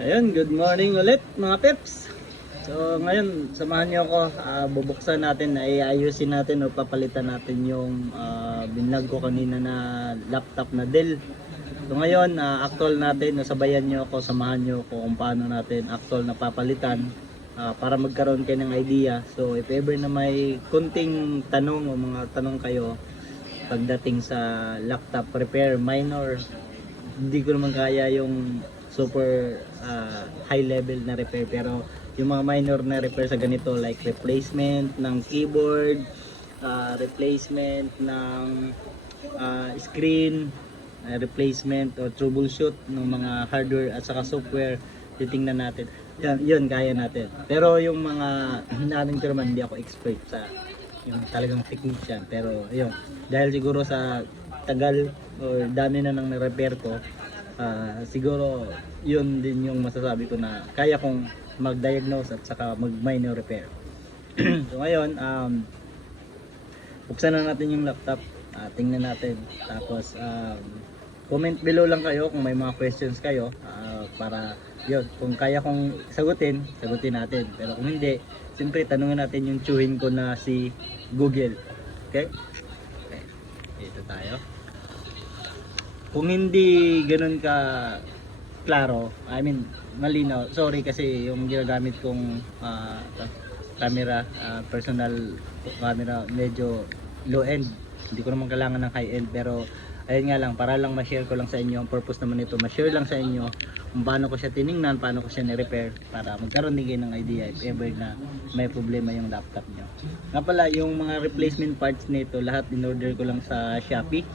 Ayun, good morning ulit mga peps. So ngayon, samahan niyo ako, bubuksan natin, ayusin natin o papalitan natin yung binlog ko kanina na laptop na Dell. So ngayon, actual natin, nasabayan niyo ako, samahan niyo ako kung paano natin actual na papalitan para magkaroon kayo ng idea. So if ever na may kunting tanong o mga tanong kayo pagdating sa laptop repair, minor, hindi ko naman kaya yung super high level na repair, pero yung mga minor na repair sa ganito like replacement ng keyboard, replacement ng screen, replacement o troubleshoot ng mga hardware at saka software, titingnan natin yun kaya natin. Pero yung mga natin ko naman, hindi ako expert sa yung talagang technician, pero yun, dahil siguro sa tagal o dami na nang na-repair ko, siguro yun din yung masasabi ko na kaya kong mag-diagnose at saka mag-minor repair. So ngayon, buksan na natin yung laptop, tingnan natin, tapos comment below lang kayo kung may mga questions kayo, para yun, kung kaya kong sagutin natin, pero kung hindi, siyempre tanungin natin yung tsuhin ko na si Google. Okay? Okay, dito tayo. Kung hindi ganun ka klaro, I mean malinaw, sorry kasi yung ginagamit kong camera, personal camera, medyo low end, hindi ko naman kailangan ng high end, pero ayun nga lang, para lang ma-share ko lang sa inyo, ang purpose naman nito, ma-share lang sa inyo kung paano ko siya tiningnan, paano ko siya ni-repair, para magkaroon din kayo ng idea if ever na may problema yung laptop nyo. Nga pala, yung mga replacement parts nito, lahat in-order ko lang sa Shopee,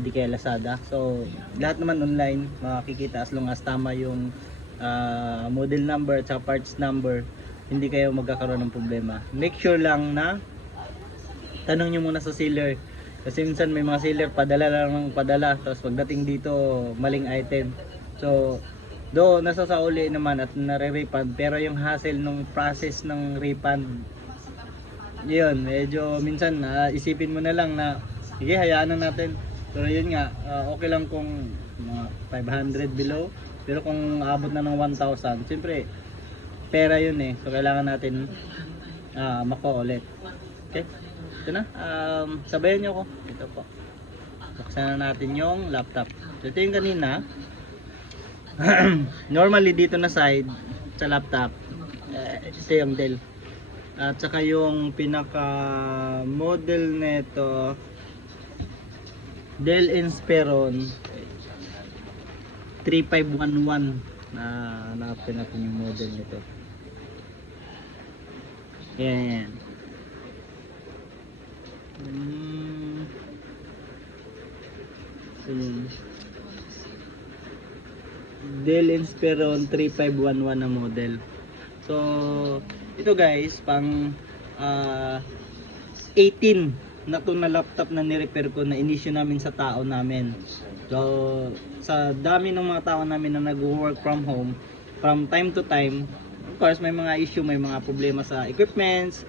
di kaya Lazada. So lahat naman online makikita, as long as tama yung model number at parts number, hindi kayo magkakaroon ng problema. Make sure lang na tanong nyo muna sa seller, kasi minsan may mga seller padala lang ng padala, tapos pagdating dito maling item. So do nasa sauli naman at nare-refund, pero yung hassle nung process ng refund, yun medyo minsan isipin mo na lang na sige, hayaan na natin. Pero yun nga, okay lang kung mga 500 below, pero kung abot na ng 1,000, siyempre pera yun eh, so kailangan natin makuha ulit. Okay, ito na, sabayan nyo ako, ito po, buksan na natin yung laptop. Ito yung kanina. Normally dito na side sa laptop, ito yung Dell, at saka yung pinaka model neto Dell Inspiron 3511, na hanapin natin yung model nito. Yan. So, Dell Inspiron 3511 na model. So ito guys, pang 18 na to na laptop na ni-repair ko, na inisyu namin sa tao namin. So sa dami ng mga tao namin na nag-work from home, from time to time, of course may mga issue, may mga problema sa equipments,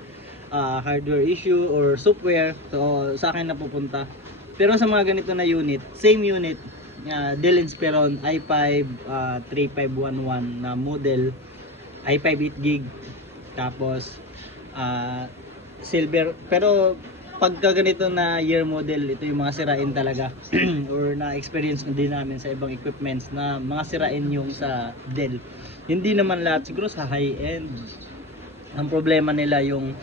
hardware issue or software, so sa akin napupunta. Pero sa mga ganito na unit, same unit, Dell Inspiron i5 3511 na model, i5 8GB, tapos silver. Pero pagka ganito na year model, ito yung mga sirain talaga or na experience din namin sa ibang equipments na mga sirain yung sa Dell. Hindi naman lahat, siguro sa high end ang problema nila yung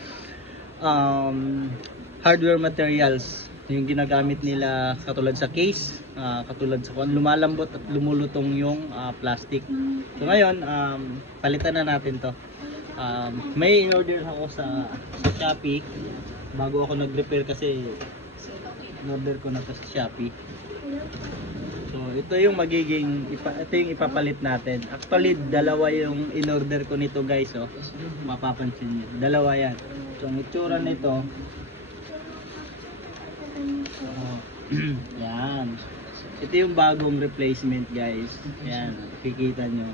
hardware materials, yung ginagamit nila, katulad sa case, katulad sa kung lumalambot at lumulutong yung plastic. So ngayon, palitan na natin to. May in-order ako sa Shopee bago ako nag-repair, kasi in-order ko na to sa Shopee. So ito yung magiging ito yung ipapalit natin. Actually dalawa yung in-order ko nito guys, oh. Mapapansin niyo, dalawa yan. So ang itsura nito, yan. Ito yung bagong replacement guys. Yan, kikita nyo,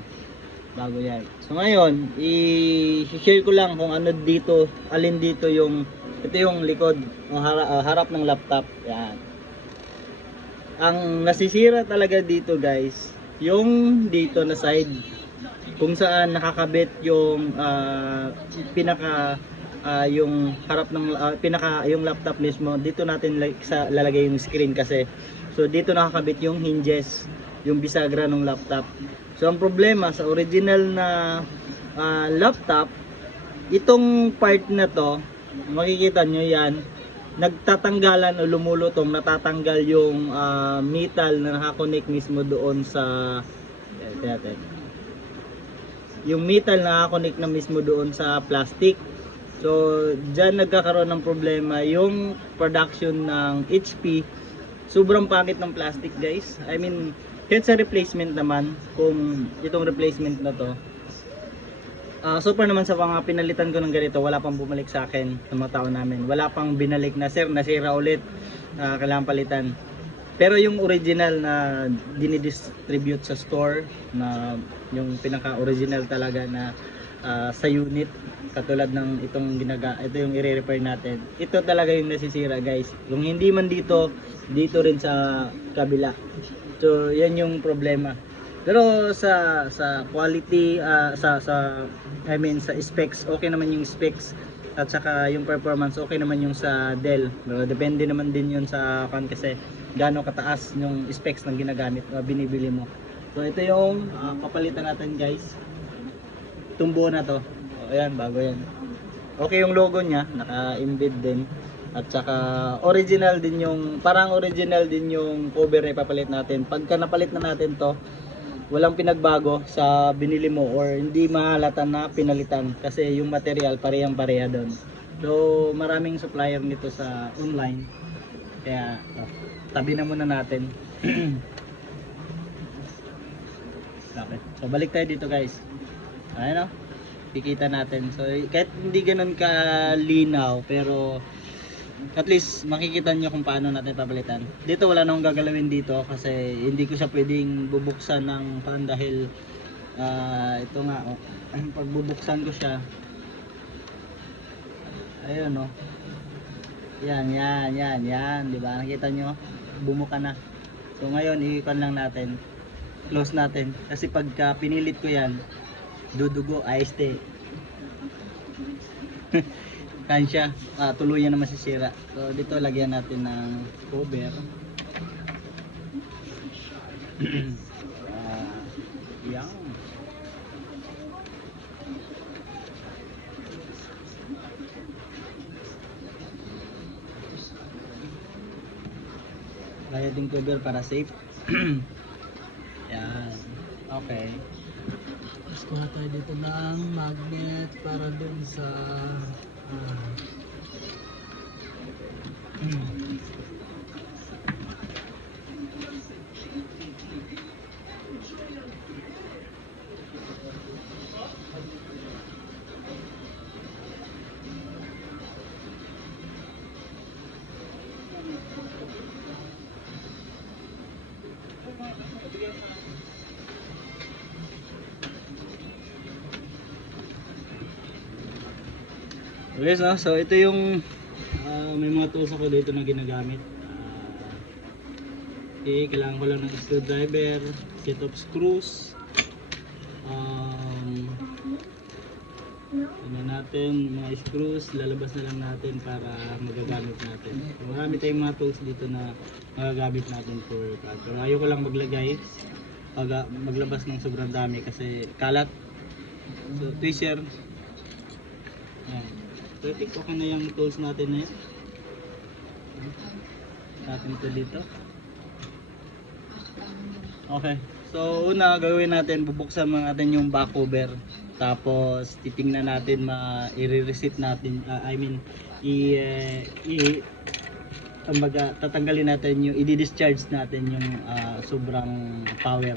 bago yan. So ngayon, i-share ko lang kung ano dito, alin dito yung, ito yung likod, yung harap ng laptop. Yan. Ang nasisira talaga dito guys, yung dito na side, kung saan nakakabit yung pinaka yung harap ng pinaka yung laptop mismo. Dito natin lalagay yung screen kasi. So dito nakakabit yung hinges, yung bisagra ng laptop. So ang problema sa original na laptop, itong part na to, makikita nyo yan, nagtatanggalan o lumulutong, natatanggal yung metal na nakakonect mismo doon sa yung metal na nakakonect na mismo doon sa plastic. So dyan nagkakaroon ng problema yung production ng HP. Sobrang pangit ng plastic, guys. I mean, kahit sa replacement naman, kung itong replacement na to, so far naman sa mga pinalitan ko ng ganito, wala pang bumalik sa akin ng mga tao namin. Wala pang binalik na, sir, nasira ulit, kailangan palitan. Pero yung original na dinidistribute sa store, na yung pinaka-original talaga na sa unit, katulad ng ito yung i-repair natin. Ito talaga yung nasisira, guys. Kung hindi man dito rin sa kabila. So, yan yung problema. Pero sa quality, sa specs, okay naman yung specs, at saka yung performance, okay naman yung sa Dell. Pero depende naman din yun sa kasi gaano kataas yung specs ng ginagamit, binibili mo. So ito yung papalitan natin, guys. Itong buo na to. Ayan, bago yan. Okay yung logo niya, naka-embed din. At saka original din yung, parang original din yung cover na ipapalit natin. Pagka napalit na natin to, walang pinagbago sa binili mo or hindi mahalata na pinalitan kasi yung material parehang-pareha doon. So maraming supplier nito sa online, kaya tabi na muna natin. Okay. So balik tayo dito, guys. Ayan o, kikita natin. So kahit hindi ganun kalinaw, pero at least makikita nyo kung paano natin papalitan. Dito wala nang gagalawin dito kasi hindi ko siya pwedeng bubuksan ng pan dahil ito nga pag bubuksan ko siya, ayun o, yan, di ba? Nakita nyo, bumuka na. So ngayon i-con lang natin, close natin, kasi pagka pinilit ko yan, dudugo, ayste. Kansya, tuluyan na masisira. So dito lagyan natin ng cover. Yan. Lagyan din cover para safe. Yan. Okay. Tapos kuha tayo dito ng magnet para dun sa guys, no? So ito yung may mga tools ako dito na ginagamit. Okay, kailangan ko lang ng screwdriver, set of screws, ano natin, mga screws, lalabas na lang natin para magagamit natin. So, marami tayong mga tools dito na magagamit natin for pad. Pero ayoko lang maglagay pag maglabas ng sobrang dami kasi kalat. So tweezer. Ayan. So I think okay na yung tools natin na yun. Natin ito dito. Okay. So una gagawin natin, bubuksan natin yung back cover. Tapos titingnan natin, i-reset natin, tatanggalin natin yung, i-discharge natin yung sobrang power.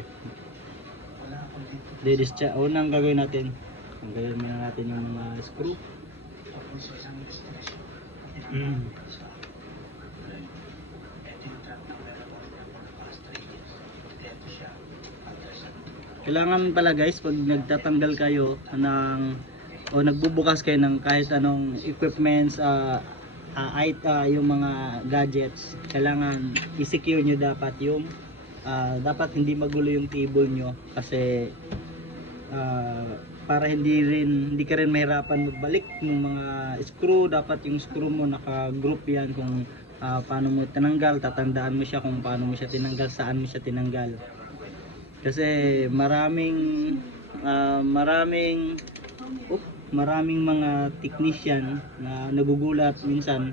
Di-discharge. Unang gagawin natin, tanggalin muna natin yung mga screw. Kailangan pala, guys, pag nagtatanggal kayo o nagbubukas kayo ng kahit anong equipments, yung mga gadgets, kailangan i-secure nyo dapat yung dapat hindi magulo yung table nyo kasi para hindi ka rin mahirapan magbalik ng mga screw. Dapat yung screw mo naka-group yan kung paano mo tinanggal, tatandaan mo siya kung paano mo siya tinanggal, saan mo siya tinanggal. Kasi maraming mga technician na nagugulat minsan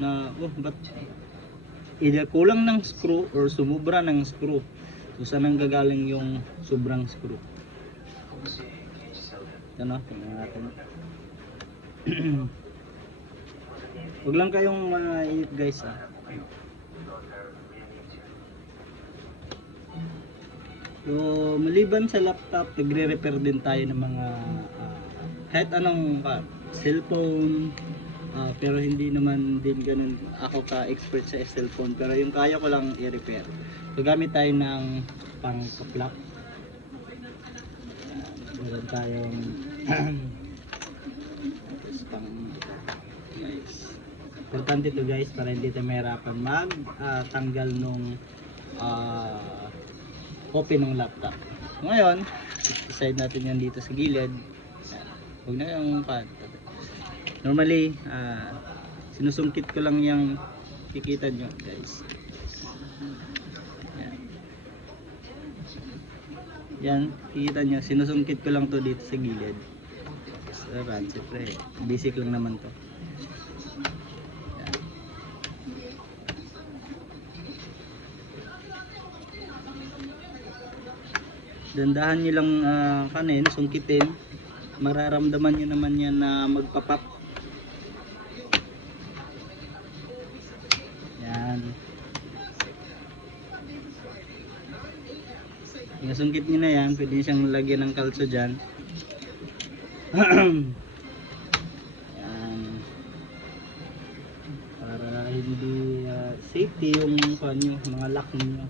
na ba't either kulang ng screw or sumubra ng screw. So saan ang gagaling yung sobrang screw? Ano? Tingnan natin. Huwag lang kayong mainit guys So maliban sa laptop, nagre-repair din tayo ng mga kahit anong cellphone. Pero hindi naman din ganun ako ka-expert sa cellphone, pero yung kaya ko lang i-repair. So gamit tayo ng pang-plug. Meron tayong guys. Importante to guys para hindi tayo mahirapan tanggal nung open ng laptop. Ngayon, decide natin yan dito sa gilid. Huwag na yung normally sinusungkit ko lang yung kikita nyo guys. Yan, kikita nyo, sinusungkit ko lang to dito sa gilid. So siyempre basic lang naman to. Dandahan nyo lang kanin, sungkitin. Mararamdaman nyo naman yan na magpapap. Yan. Nasungkit nyo na yan, pwede siyang lagyan ng kalso dyan. Yan. Para hindi safety yung mga lock nyo.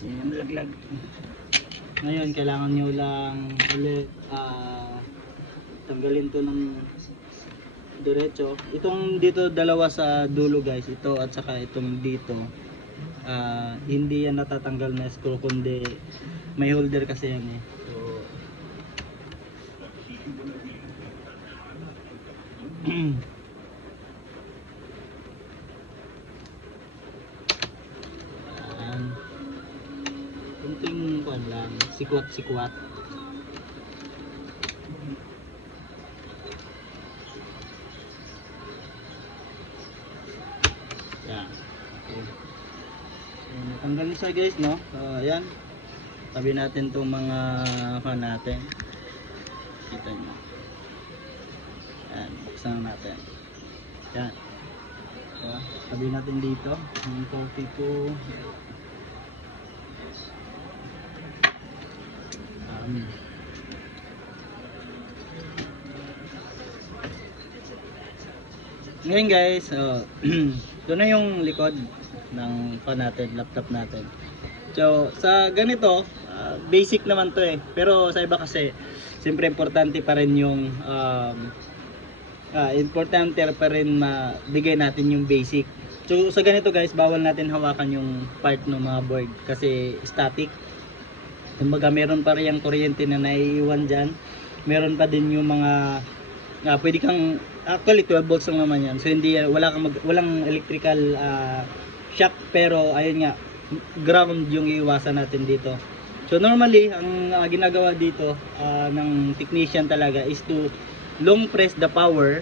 Yan, laglag. Ngayon kailangan nyo lang ulit tanggalin to ng diretso. Itong dito dalawa sa dulo guys, ito at saka itong dito, hindi yan natatanggal na screw, kundi may holder kasi yan So kunting lang, sikwat. Yan. Okay. Tanggal siya guys, no? Ayan. Tabi natin itong mga natin. Kita nyo. Yan. Buksan natin. Yan. Tabi natin dito. Yung coffee ko. Ngayon guys, ito na yung likod ng laptop natin. So sa ganito, basic naman to pero sa iba kasi siyempre importante pa rin yung mabigay natin yung basic. So sa ganito guys, bawal natin hawakan yung part ng mga board kasi static. Kumbaga meron pa rin yung kuryente na naiiwan dyan. Meron pa din yung mga pwede kang, actually 12 volts lang naman yan. So hindi, walang electrical shock, pero ayun nga, ground yung iiwasan natin dito. So normally, ang ginagawa dito ng technician talaga is to long press the power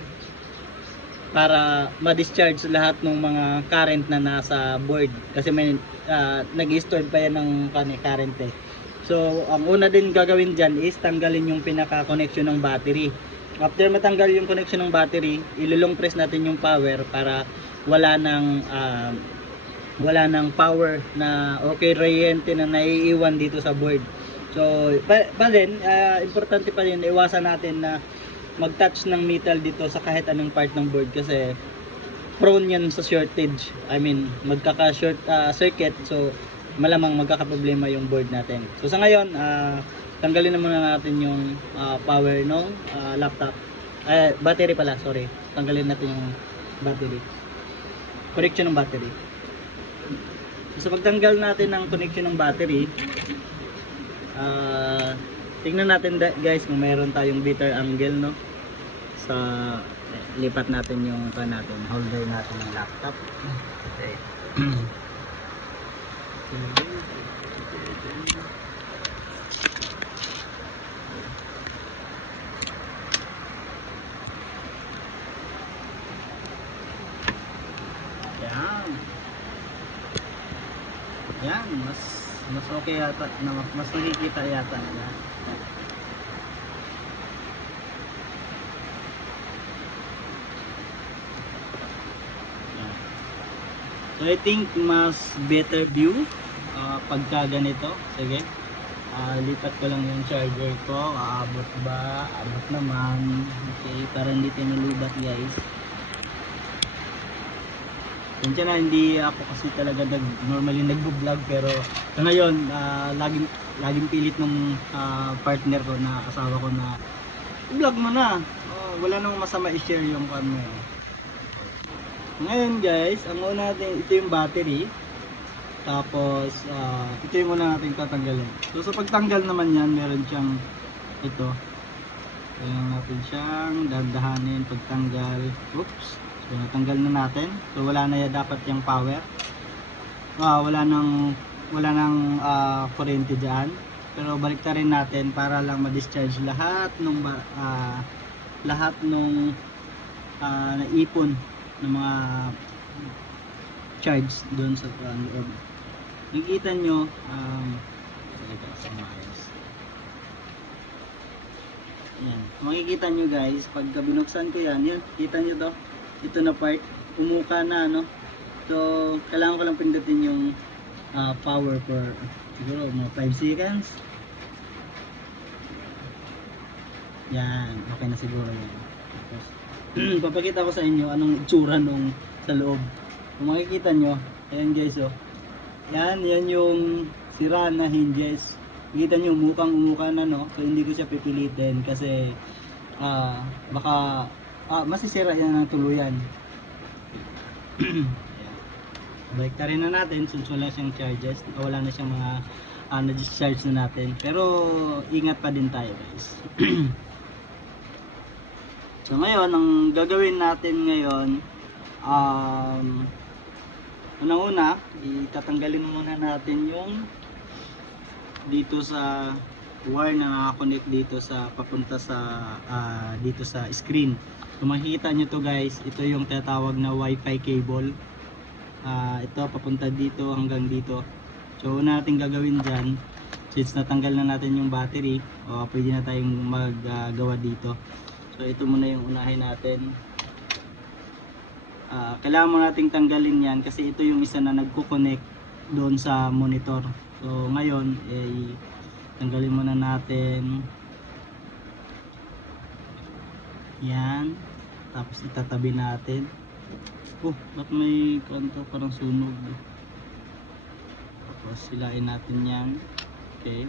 para ma-discharge lahat ng mga current na nasa board. Kasi may nag-store pa yan ng current So, ang una din gagawin dyan is tanggalin yung pinaka-connection ng battery. After matanggal yung connection ng battery, ilulong press natin yung power para wala nang power na kuryente na naiiwan dito sa board. So, importante pa rin, iwasan natin na mag-touch ng metal dito sa kahit anong part ng board kasi prone yan sa shortage. I mean, magkaka-short circuit. So, malamang magkakaproblema yung board natin. So sa ngayon, tanggalin na muna natin yung power ng laptop. Battery pala, sorry. Tanggalin natin yung battery. Connection ng battery. So sa pagtanggal natin ng connection ng battery, Tingnan natin guys kung meron tayong better angle, no, sa lipat natin yung natin, holder natin ng laptop. Okay. Yan. Yan, mas okay yata, mas nakikita yata na. So I think mas better view pagka ganito. Sige. Lipat ko lang yung charger ko. Aabot ba? Abot naman. Okay, para hindi tayo nalubat guys. Kaya na, hindi ako kasi talaga normally nagbo-vlog, pero sa ngayon laging pilit ng partner ko na asawa ko na vlog mo na. Wala nang masama i-share yung mo. Ngayon guys, ang una natin, ito yung battery. Tapos ito yung una natin tatanggalin. So sa pagtanggal naman yan, meron siyang ito. Kaya natin siyang dandahanin pagtanggal. Oops. So natanggal na natin. So wala na yan dapat yung power. Wala nang kuryente diyan. Pero baliktarin natin para lang ma-discharge lahat ng naipon ng mga charge doon sa loob. Nakikita nyo yan. Makikita nyo guys, pag binuksan ko yan, kita nyo to, ito na part, umuka na, no? So kailangan ko lang pindutin yung power for siguro mga 5 seconds. Yan, okay na siguro yan. Tapos papakita ko sa inyo anong itsura nung sa loob. Kung makikita nyo, ayan guys, oh. Yan yung sira na hinges. Makikita nyo, umuka na, no? So hindi ko siya pipilitin kasi baka masisira yan ng tuluyan. Baliktarin na natin since wala siyang charges. Wala na siyang mga na-discharge na natin. Pero ingat pa din tayo guys. So ngayon, ang gagawin natin ngayon, unang-una, itatanggalin muna natin yung dito sa wire na nakakonect dito sa papunta sa dito sa screen. Kung makikita nyo to guys, ito yung tinatawag na wifi cable. Ito papunta dito hanggang dito. So una natin gagawin dyan, since natanggal na natin yung battery, pwede na tayong maggawa dito. So ito muna yung unahin natin. Kailangan mo nating tanggalin yan kasi ito yung isa na nagko-connect doon sa monitor. So ngayon tanggalin muna natin yan, tapos itatabi natin. Ba't may kanto parang sunog? Tapos silain natin yan. Okay,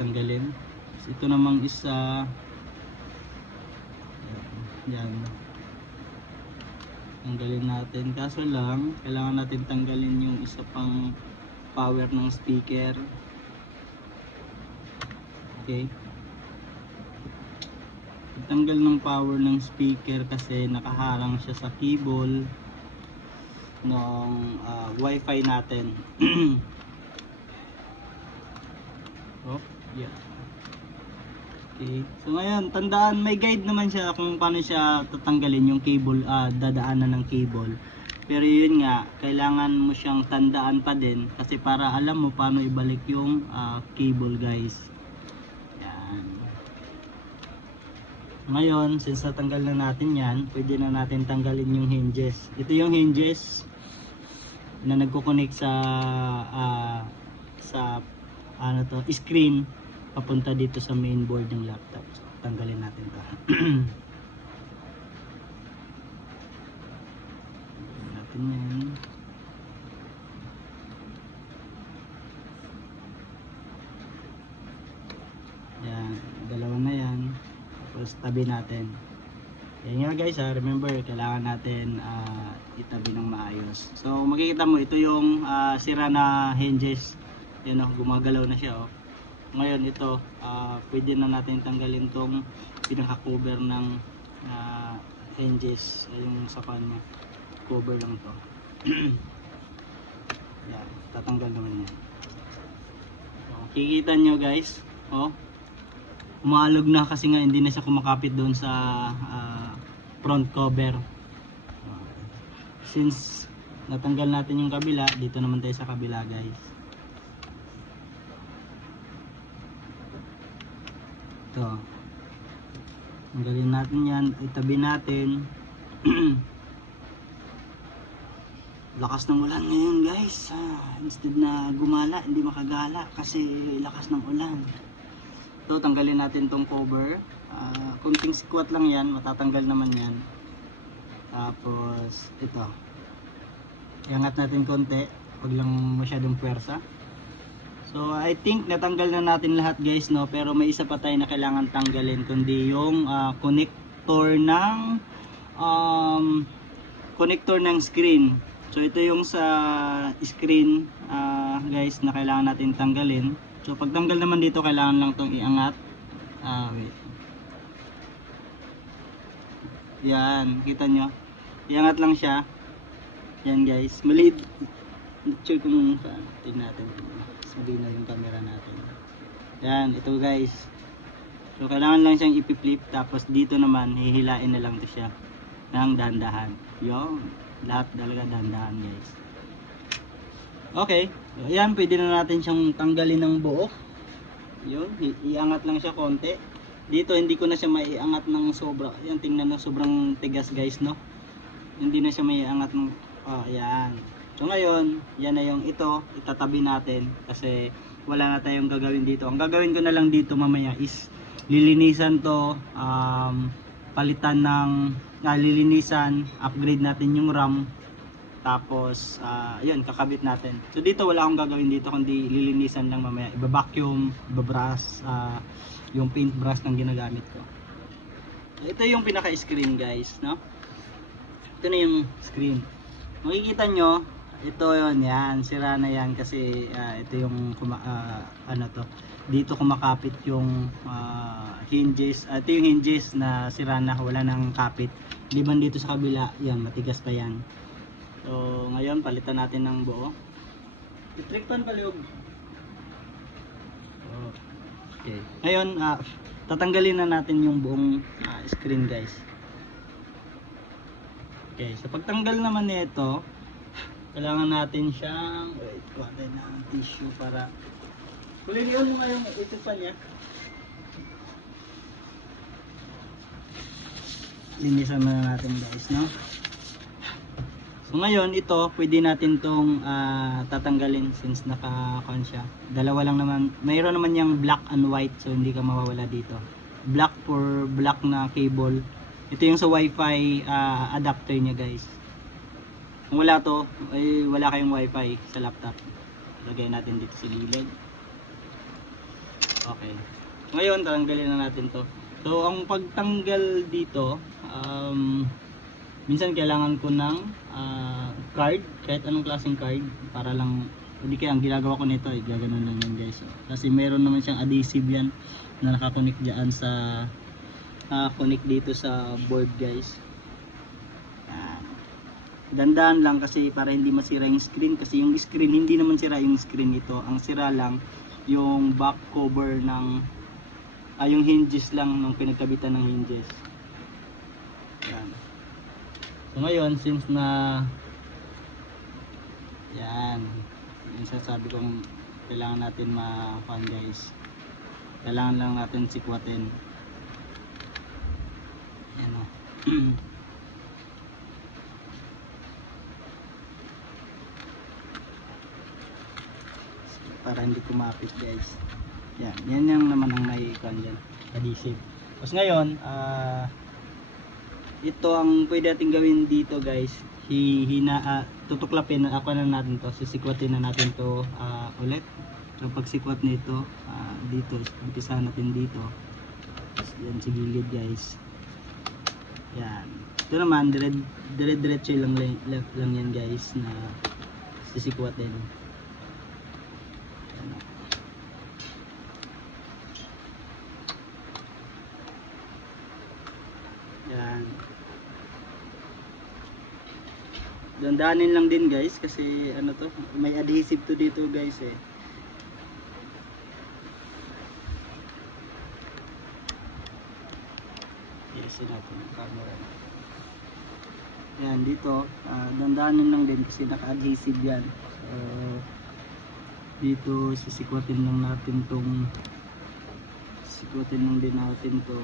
tanggalin. Tapos ito namang isa yan, tanggalin natin. Kaso lang, kailangan natin tanggalin yung isa pang power ng speaker. Okay, tanggal ng power ng speaker kasi nakaharang siya sa cable ng wifi natin. Yeah. Okay. So ngayon, tandaan, may guide naman siya kung paano siya tatanggalin yung cable, dadaanan ng cable. Pero yun nga, kailangan mo siyang tandaan pa din kasi para alam mo paano ibalik yung cable guys. Yan. Ngayon, since natanggal na natin yan, pwede na natin tanggalin yung hinges. Ito yung hinges na nagko-connect sa screen papunta dito sa mainboard ng laptop. So, tanggalin natin ito. Natin yan. Yan, dalawa na yan. Tapos tabi natin. Yan nga guys, remember, kailangan natin itabi ng maayos. So makikita mo, ito yung sira na hinges. Yan, gumagalaw na siya. Ngayon ito, pwede na natin tanggalin tong pinaka-cover ng hinges, yung sa kanya. Cover lang to. Yan, tatanggal naman yan. So, kikita nyo guys, oh, umalog na kasi nga hindi na siya kumakapit doon sa front cover. Since natanggal natin yung kabila, dito naman tayo sa kabila guys. Ito, tanggalin natin yan, itabi natin. Lakas ng ulan ngayon guys, instead na gumala, hindi makagala kasi lakas ng ulan. So tanggalin natin tong cover, kunting sikwat lang yan, matatanggal naman yan. Tapos ito, iangat natin konti, wag lang masyadong puwersa. So I think natanggal na natin lahat guys, no, pero may isa pa tayo na kailangan tanggalin, kundi yung connector ng screen. So ito yung sa screen guys na kailangan natin tanggalin. So pag tanggal naman dito, kailangan lang tong iangat. Wait. Yan, kita nyo. Iangat lang siya. Yan guys, maliit. Sure kung tingnan natin. Malinaw yung camera natin. Yan, ito guys. So kailangan lang siyang ipi-flip, tapos dito naman hihilain na lang to siya ng dahan-dahan. Yung lahat talaga dahan-dahan guys. Okay, so ayan, pwede na natin siyang tanggalin ng buo. Yun, iangat lang siya konti. Dito hindi ko na siya maiangat ng sobra. Yan, tingnan na, sobrang tigas guys, no. Hindi na siya maiangat ng ayan. So ngayon, yan na yung ito, itatabi natin kasi wala na tayong gagawin dito. Ang gagawin ko na lang dito mamaya is lilinisan to, palitan ng lilinisan, upgrade natin yung RAM, tapos yun, kakabit natin. So dito wala akong gagawin dito kundi lilinisan lang mamaya, iba-vacuum, iba-brush, yung paintbrush ng ginagamit ko. Ito yung pinaka-screen guys, no? Ito na yung screen. Makikita nyo, ito yun, yan, sira na yan kasi ito yung ano to, dito kumakapit yung hinges. Ito yung hinges na sira na, wala nang kapit. Liban dito sa kabila, yan, matigas pa yan. So ngayon palitan natin ng buo. Itriktan paliog. Okay. Ngayon tatanggalin na natin yung buong screen guys. Okay, so pagtanggal naman nito, kailangan natin siyang, wait, kuha tayo ng tissue para kuliniyon mo nga yung itupan niya. Linisan na natin guys, no? So ngayon ito, pwede natin tong tatanggalin since naka-con siya. Dalawa lang naman, mayroon naman yung black and white, so hindi ka mawawala dito. Black for black na cable. Ito yung sa wifi adapter niya guys. Kung wala to, ay wala kayong wifi sa laptop, lagay natin dito sa gilid. Okay, ngayon tanggalin na natin to. So ang pagtanggal dito, minsan kailangan ko ng card, kahit anong klaseng card, para lang, hindi kaya ang ginagawa ko nito ay gaganon lang yan guys. Kasi meron naman siyang adhesive yan na nakakonect dyan sa connect dito sa board guys. Dandan lang kasi para hindi masira yung screen, kasi yung screen, hindi naman sira yung screen ito, ang sira lang yung back cover ng yung hinges lang ng pinagkabitan ng hinges. Yan. So ngayon, since na yan, yung sasabi kong kailangan natin ma-fan guys, kailangan lang natin sikwatin. Yan o. Para hindi kumapit guys. Yan, yan yung naman ang may dyan, adhesive. Tapos ngayon, ito ang pwede natin gawin dito guys. Tutuklapin na natin to, sisikwatin na natin to ulit. So pagsikwat nito, dito, umpisa natin dito. Tapos yan sa gilid guys. Yan. Ito naman, dire-diretso lang yan guys na sisikwatin. Dandanin lang din guys kasi ano to, may adhesive to dito guys eh. Yes, natin yung camera. Yan dito, dandanin lang din kasi naka-adhesive yan. So, dito sisikwatin lang natin tong din natin to.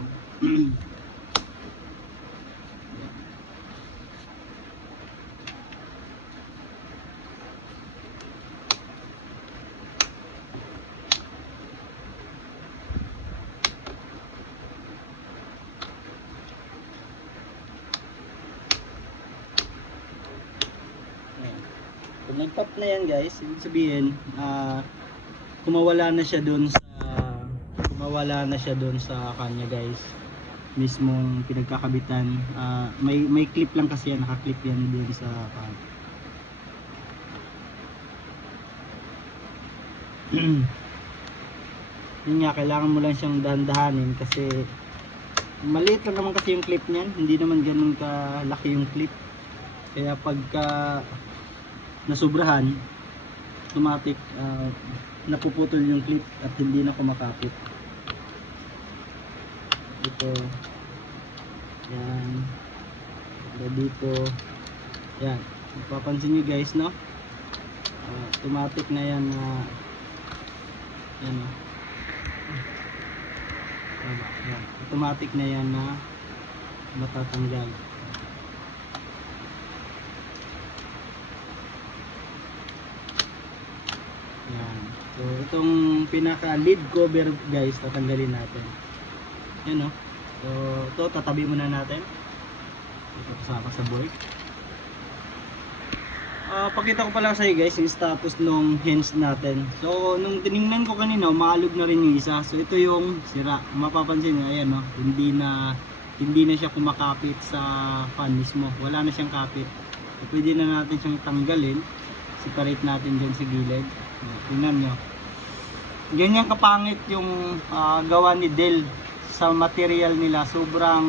Kung nag-pop na yan guys, ibig sabihin kumawala na siya doon sa kanya guys, mismong pinagkakabitan. May clip lang kasi yan, naka-clip yan doon sa yun nga, kailangan mo lang siyang dahan-dahanin kasi maliit lang naman kasi yung clip niyan, hindi naman ganun kalaki yung clip. Kaya pagka nasubrahan, automatic napuputol yung clip at hindi na kumakapit. Ito, yan, dito, yan, mapapansin nyo guys, no? Automatic na yan na yan, no? Yan, automatic na yan na matatanggal. Yan. So itong pinaka lid cover guys, tatanggalin natin. Yan, no? So ito tatabi muna natin. Ito kasama sa board. Pakita ko pala sa iyo guys yung status nung hinge natin. So nung tiningnan ko kanina, maalog na rin yung isa. So ito yung sira. Mapapansin niyo, ayan, no? Hindi na siya kumakapit sa fan mismo. Wala na siyang kapit. So, pwede na natin siyang tanggalin. Separate natin dyan sa gilid. Tingnan nyo. Ganyan kapangit yung gawa ni Dell sa material nila. Sobrang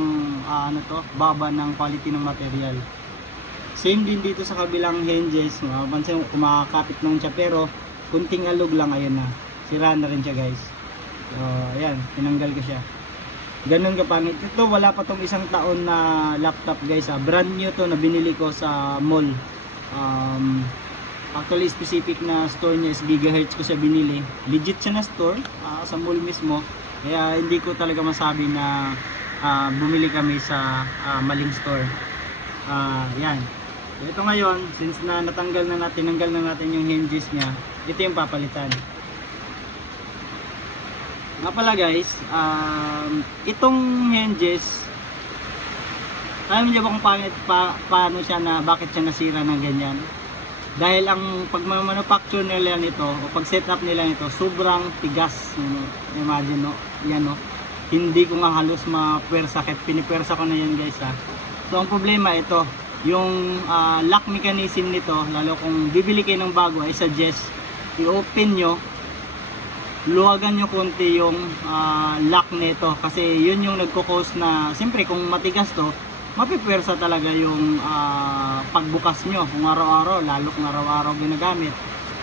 baba ng quality ng material. Same din dito sa kabilang hinges. Mapansin mo, kumakapit naman siya pero kunting alog lang, ayun na. Sira na rin siya guys. So ayan, tinanggal ko siya. Ganun kapangit. Ito wala pa tong isang taon na laptop guys. Brand new to na binili ko sa mall. Actually specific na store niya is Gigahertz ko siya binili. Legit siya na store sa mall mismo. Kaya hindi ko talaga masabi na bumili kami sa maling store. Yan. Ito ngayon, since na tinanggal na natin yung hinges niya, ito yung papalitan. Nga pala guys, itong hinges, alam niyo ba kung paano siya bakit siya nasira ng ganyan? Dahil ang pagmamanufacture nila nito o pag setup nila nito sobrang tigas. Imagine, no? Yan, no? Hindi ko nga halos mapuwersa, kahit pinipwersa ko na yan guys ha. So ang problema ito, yung lock mechanism nito, lalo kung bibili kayo ng bago, I suggest i-open nyo, luwagan nyo konti yung lock nito kasi yun yung nagko-cause na, siyempre kung matigas to, mapipwersa talaga yung pagbukas nyo kung araw-araw, lalo kung araw-araw ginagamit.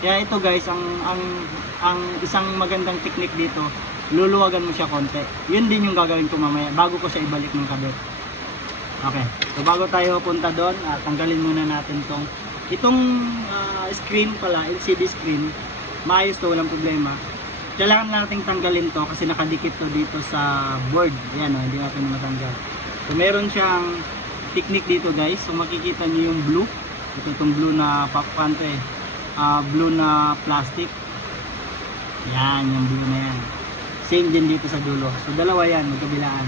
Kaya ito guys, ang isang magandang technique dito, luluwagan mo siya konti. Yun din yung gagawin ko mamaya bago ko siya ibalik ng kabit. Okay, so bago tayo punta doon, tanggalin muna natin itong screen pala, LCD screen. Maayos to, walang problema. Kailangan nating tanggalin to kasi nakadikit to dito sa board. Ayan, hindi natin matanggal. So meron siyang technique dito guys. So makikita niyo yung blue. Ito itong blue na popcorn to blue na plastic. Yan, yung blue na yan. Same din dito sa dulo. So dalawa yan, magkabilaan.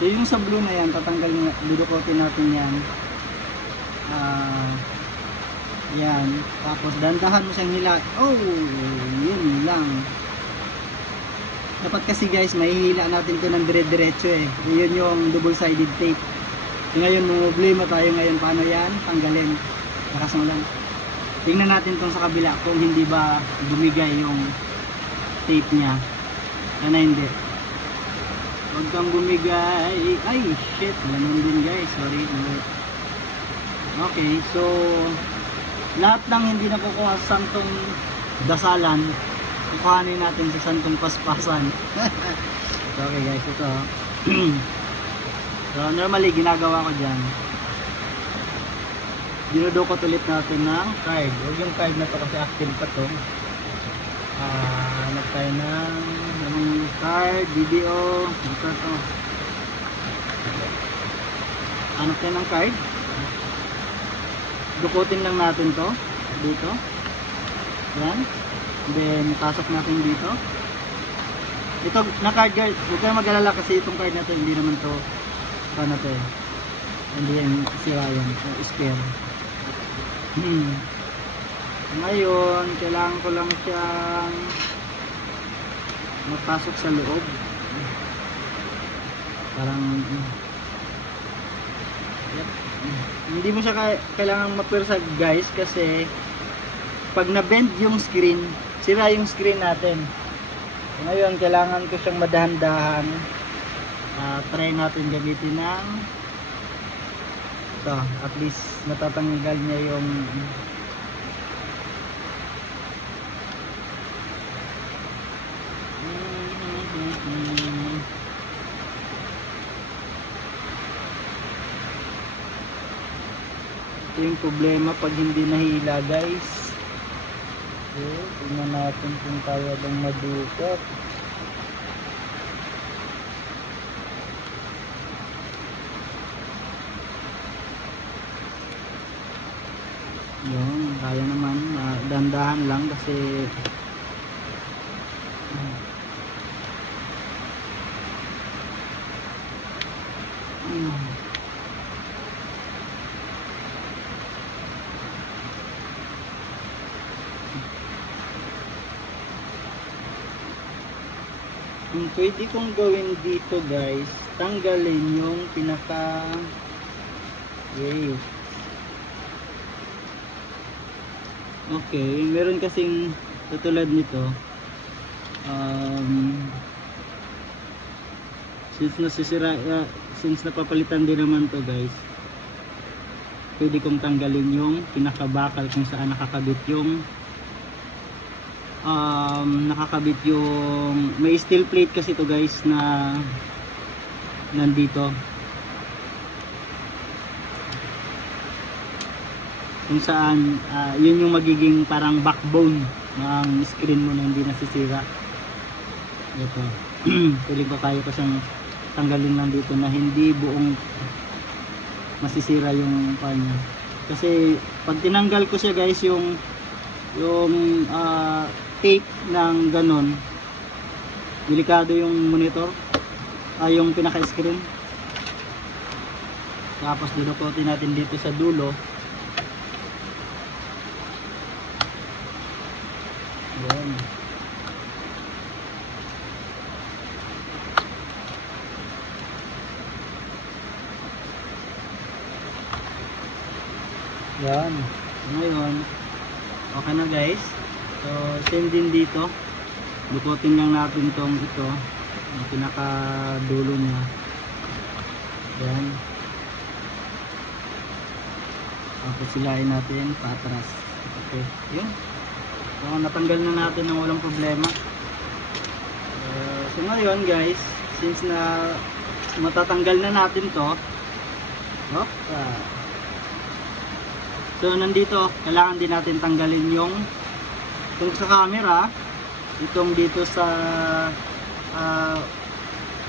So yung sa blue na yan, tatanggalin, dudukotin natin yan. Yan. Tapos dandahan mo siyang hila. Oh, yun lang. Dapat kasi guys, mahihila natin ito ng dire-diretso eh. Yun yung double-sided tape. So ngayon, problema tayo ngayon. Paano yan? Tanggalin. Lakas mo lang. Tingnan natin itong sa kabila kung hindi ba bumigay yung tape niya. Sana hindi. Huwag kang bumigay. Ay, shit. Ganun din guys. Sorry. Okay, so lahat ng hindi nakukuha sa santong dasalan, kukuhanin natin sa santong paspasan. So, okay guys, ito. So normally ginagawa ko dyan, dinudukot ulit natin ng card. Huwag yung card na to kasi active pa to. Hanap tayo ng card, DBO, ito to. Hanap tayo ng card. Dukutin lang natin to dito. Yan. Then pasok natin dito. Ito na card guys, huwag kayong mag-alala kasi itong card na to hindi naman to paano to eh. Hindi yan sira yan, spare. Ngayon, kailangan ko lang siyang mapasok sa loob. Parang yep. Hindi mo siya kailangan mapwersa guys kasi pag na-bend yung screen, sira yung screen natin. So, ngayon, kailangan ko siyang madahan-dahan. Try natin gamitin ng ito, at least natatanggal niya yung ito yung problema pag hindi nahila guys. So, tingnan natin kung kaya bang madukot. Yun, kaya naman. Dandahan lang kasi yung pwede kong gawin dito guys, tanggalin yung pinaka wait. Okay, meron kasing tutulad nito. Since nasisira, since napapalitan din naman to guys, pwede kong tanggalin yung pinakabakal kung saan nakakabit yung may steel plate kasi to guys na nandito kung saan yun yung magiging parang backbone ng screen mo na hindi nasisira. Ito pwede ko kaya ko siyang tanggalin lang dito na hindi buong masisira yung kanya kasi pag tinanggal ko siya guys yung tape ng ganon, delikado yung monitor, yung pinaka screen. Tapos dudukotin natin dito sa dulo. Yan. Yan. Ngayon okay na guys. So same din dito, dukutin lang natin tong ito, yung pinaka dulo nya. Yan. Tapos silain natin patras. Okay, yun. So natanggal na natin ng walang problema. So ngayon guys, since na matatanggal na natin to, so nandito, kailangan din natin tanggalin yung itong sa camera, itong dito sa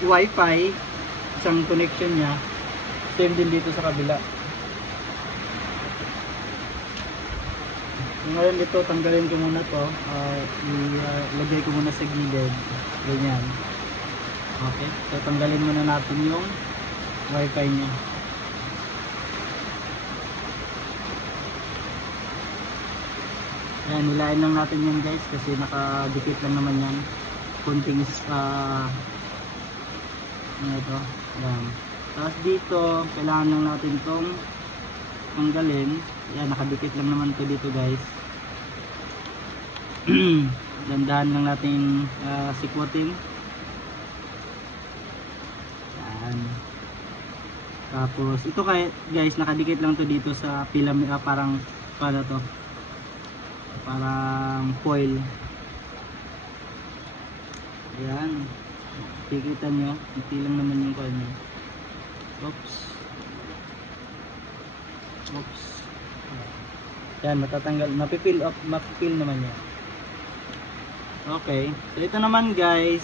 wifi, isang connection nya, same din dito sa kabila. Ngayon dito, tanggalin ko muna to, ilagay ko muna sa gilid, ganyan. Okay, so tanggalin muna natin yung wifi nya. Ayan, nilain lang natin yan guys kasi nakadikit lang naman yan. Kunting ito. Ayan. Tapos dito, kailangan lang natin itong tanggalin. Ayan, nakadikit lang naman ito dito guys. Dandahan lang natin sikwatin. Ayan. Tapos ito kay guys, nakadikit lang to dito sa filament, parang paano to? Parang foil. Ayan. Kikita nyo, hindi lang naman yung kanya. Oops. Oops. Yan, matatanggal, mapipil naman yan. Okay, so ito naman guys,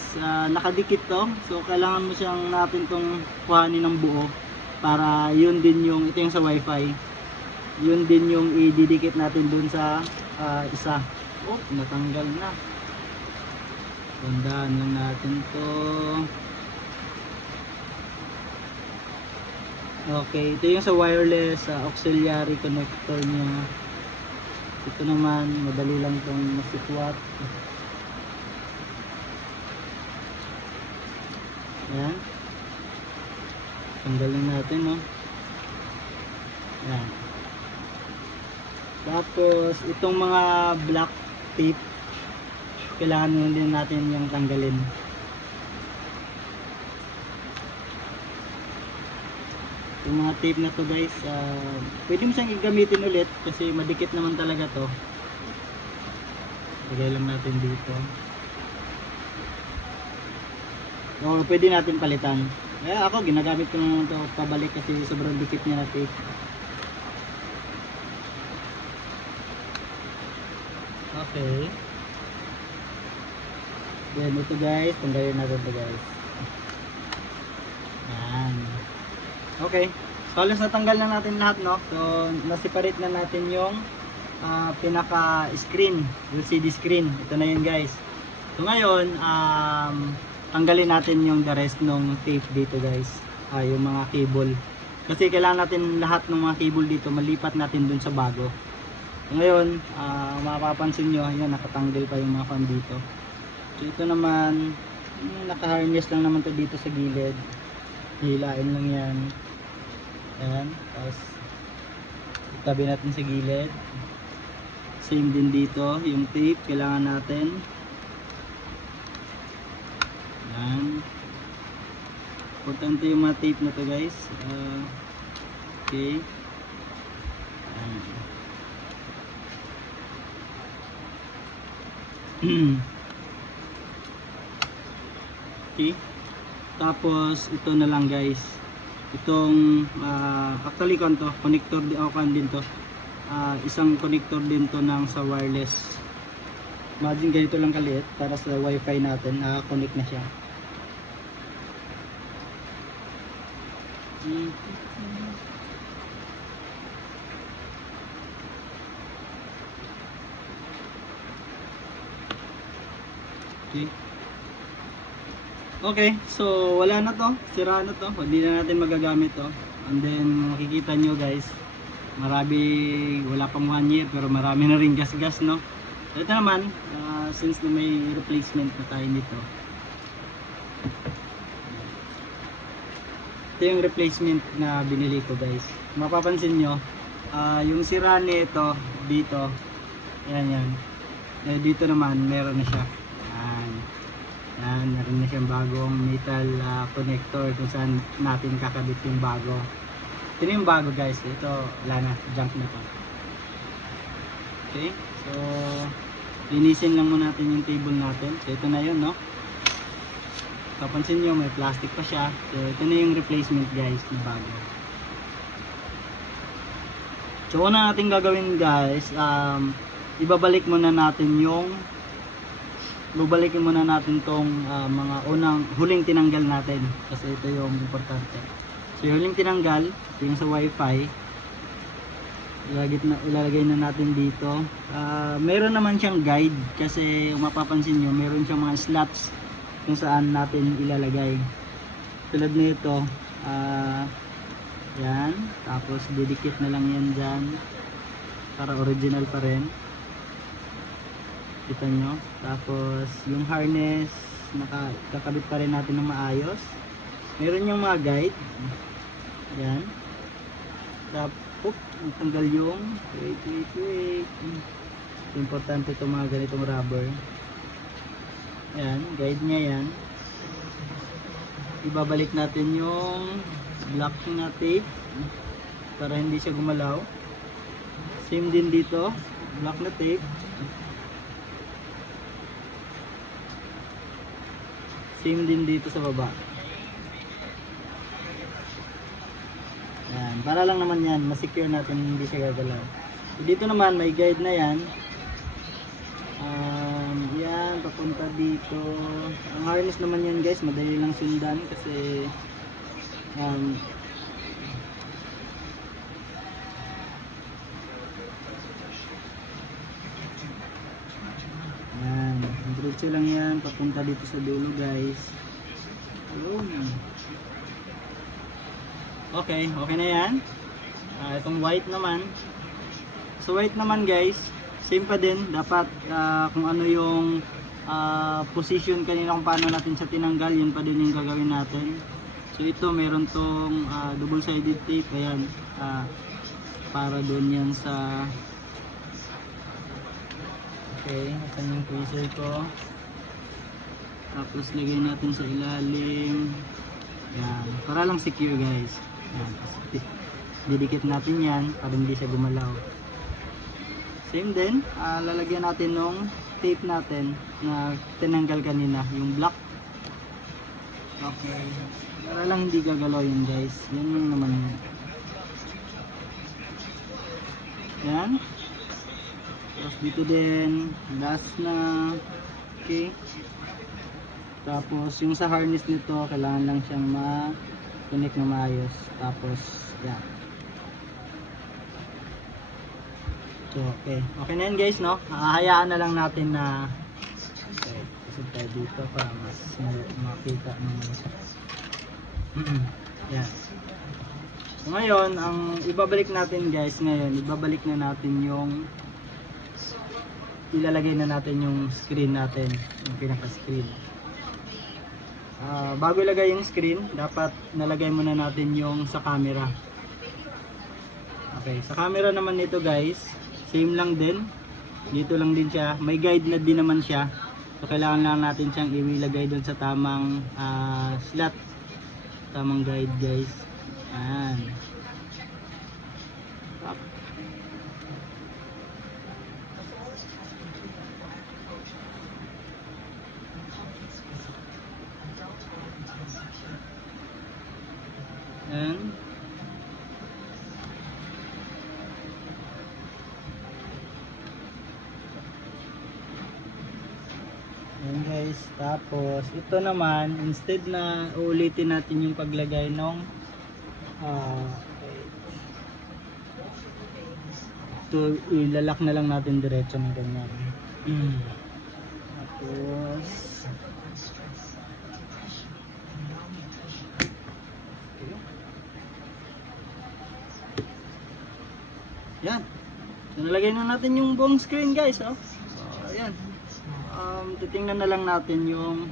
nakadikit to. So kailangan mo siyang natin tong kuhanin ng buo para yun din yung, ito yung sa wifi, yun din yung ididikit natin dun sa isa. Oh, natanggal na. Tandaan lang natin to. Okay, ito yung sa wireless auxiliary connector niya. Ito naman, madali lang itong masikwat. Ayan. Tanggalin natin, no? Ayan. Tapos, itong mga black tape, kailangan din natin yung tanggalin. Yung mga tape na to guys, pwede mo siyang gamitin ulit kasi madikit naman talaga to. Lagay lang natin dito. O pwede natin palitan. Kaya ako ginagamit ko naman to pabalik kasi sobrang dikit niya na tape. Okay. Then ito guys, tanggalin natin ito guys. Yan. Okay. So halos natanggal na natin lahat, no? So na-separate na natin yung pinaka screen, LCD screen. Ito na yun guys. So ngayon, tanggalin natin yung the rest ng tape dito guys. Yung mga cable. Kasi kailangan natin lahat ng mga cable dito malipat natin dun sa bago. So ngayon, mapapansin nyo, ayan, nakatanggal pa yung mga fan dito. So ito naman, naka-harness lang naman to dito sa gilid. Hilain lang yan. Ayan, tapos itabi natin sa gilid. Same din dito, yung tape kailangan natin. Ayan. Importante yung mga tape na to guys. Okay. Ayan. Okay. Tapos ito na lang guys. Itong actually to, connector din to. Isang connector din to ng sa wireless. Imagine ganito lang kaliit para sa wifi natin, naka-connect na siya. Okay. Okay, so wala na to, sira na to, hindi na natin magagamit to. And then makikita nyo guys, wala pang 1 year pero marami na rin gas-gas, no? So ito naman, since na may replacement na tayo nito, ito yung replacement na binili ko guys. Mapapansin nyo, yung sira nito dito, yan. Dito naman meron na siya. Yan, meron na siyang bagong metal connector kung saan natin kakabit yung bago. Ito yung bago guys, ito wala na, junk na to. Okay, so linisin lang muna natin yung table natin. So ito na yun, no? Kapansin nyo, may plastic pa siya. So ito na yung replacement guys, na bago. So una natin gagawin guys, ibabalik muna natin babalikin muna natin tong mga huling tinanggal natin kasi ito yung importante. So yung huling tinanggal, ito yung sa wifi, ilalagay na natin dito. Meron naman siyang guide kasi mapapansin nyo, meron siyang mga slots kung saan natin ilalagay. Tulad nito, yan, tapos didikit na lang yan dyan para original pa rin. Kita nyo, tapos yung harness kakabit pa rin natin ng maayos. Meron yung mga guide, yan, tapos tanggal yung wait, importante itong mga ganitong rubber. Yan, guide nya yan. Ibabalik natin yung black na tape para hindi siya gumalaw. Same din dito, black na tape. Same din dito sa baba. Yan, para lang naman yan, masecure natin hindi siya gagalaw. So, dito naman may guide na yan. Yan, papunta dito. Ang harness naman yan guys, madali lang sundan kasi yan, diretso lang yan, papunta dito sa dulo guys. Okay, okay na yan. Itong white naman. So white naman guys, same pa din. Dapat kung ano yung position kanina kung paano natin siya tinanggal, yun pa din yung gagawin natin. So ito meron tong double sided tape. Ayan, para doon yan sa... Okay, nasan yung tweezer ko. Tapos lagay natin sa ilalim. Yan, para lang secure guys. Yan, didikit natin yan para hindi siya gumalaw. Same din, lalagyan natin nung tape natin na tinanggal kanina, yung black. Okay, para lang hindi gagalaw yun guys. Yan yung naman yun. Yan. Tapos dito din, last na. Okay. Tapos yung sa harness nito, kailangan lang siyang ma-connect na maayos. Tapos, yan. So, okay. Okay na yan guys, no? Hayaan na lang natin na... Okay, kasi tayo dito para mas makita ng... Yan. So, ngayon, ang ibabalik natin guys, ngayon, ibabalik na natin yung... Ilalagay na natin yung screen natin, yung pinaka-screen. Bago ilagay yung screen, dapat nalagay muna natin yung sa camera. Okay, sa camera naman nito guys, same lang din. Dito lang din siya, may guide na din naman siya. So kailangan lang natin siyang ilagay doon sa tamang slot. Tamang guide guys. Ayan. Ayan. Ayan guys, tapos ito naman, instead na uulitin natin yung paglagay ng ito, ilalak na lang natin diretso ng ganyan. Tapos yan. So, nalagay na natin yung buong screen guys, oh. So, ayan. Titingnan na lang natin yung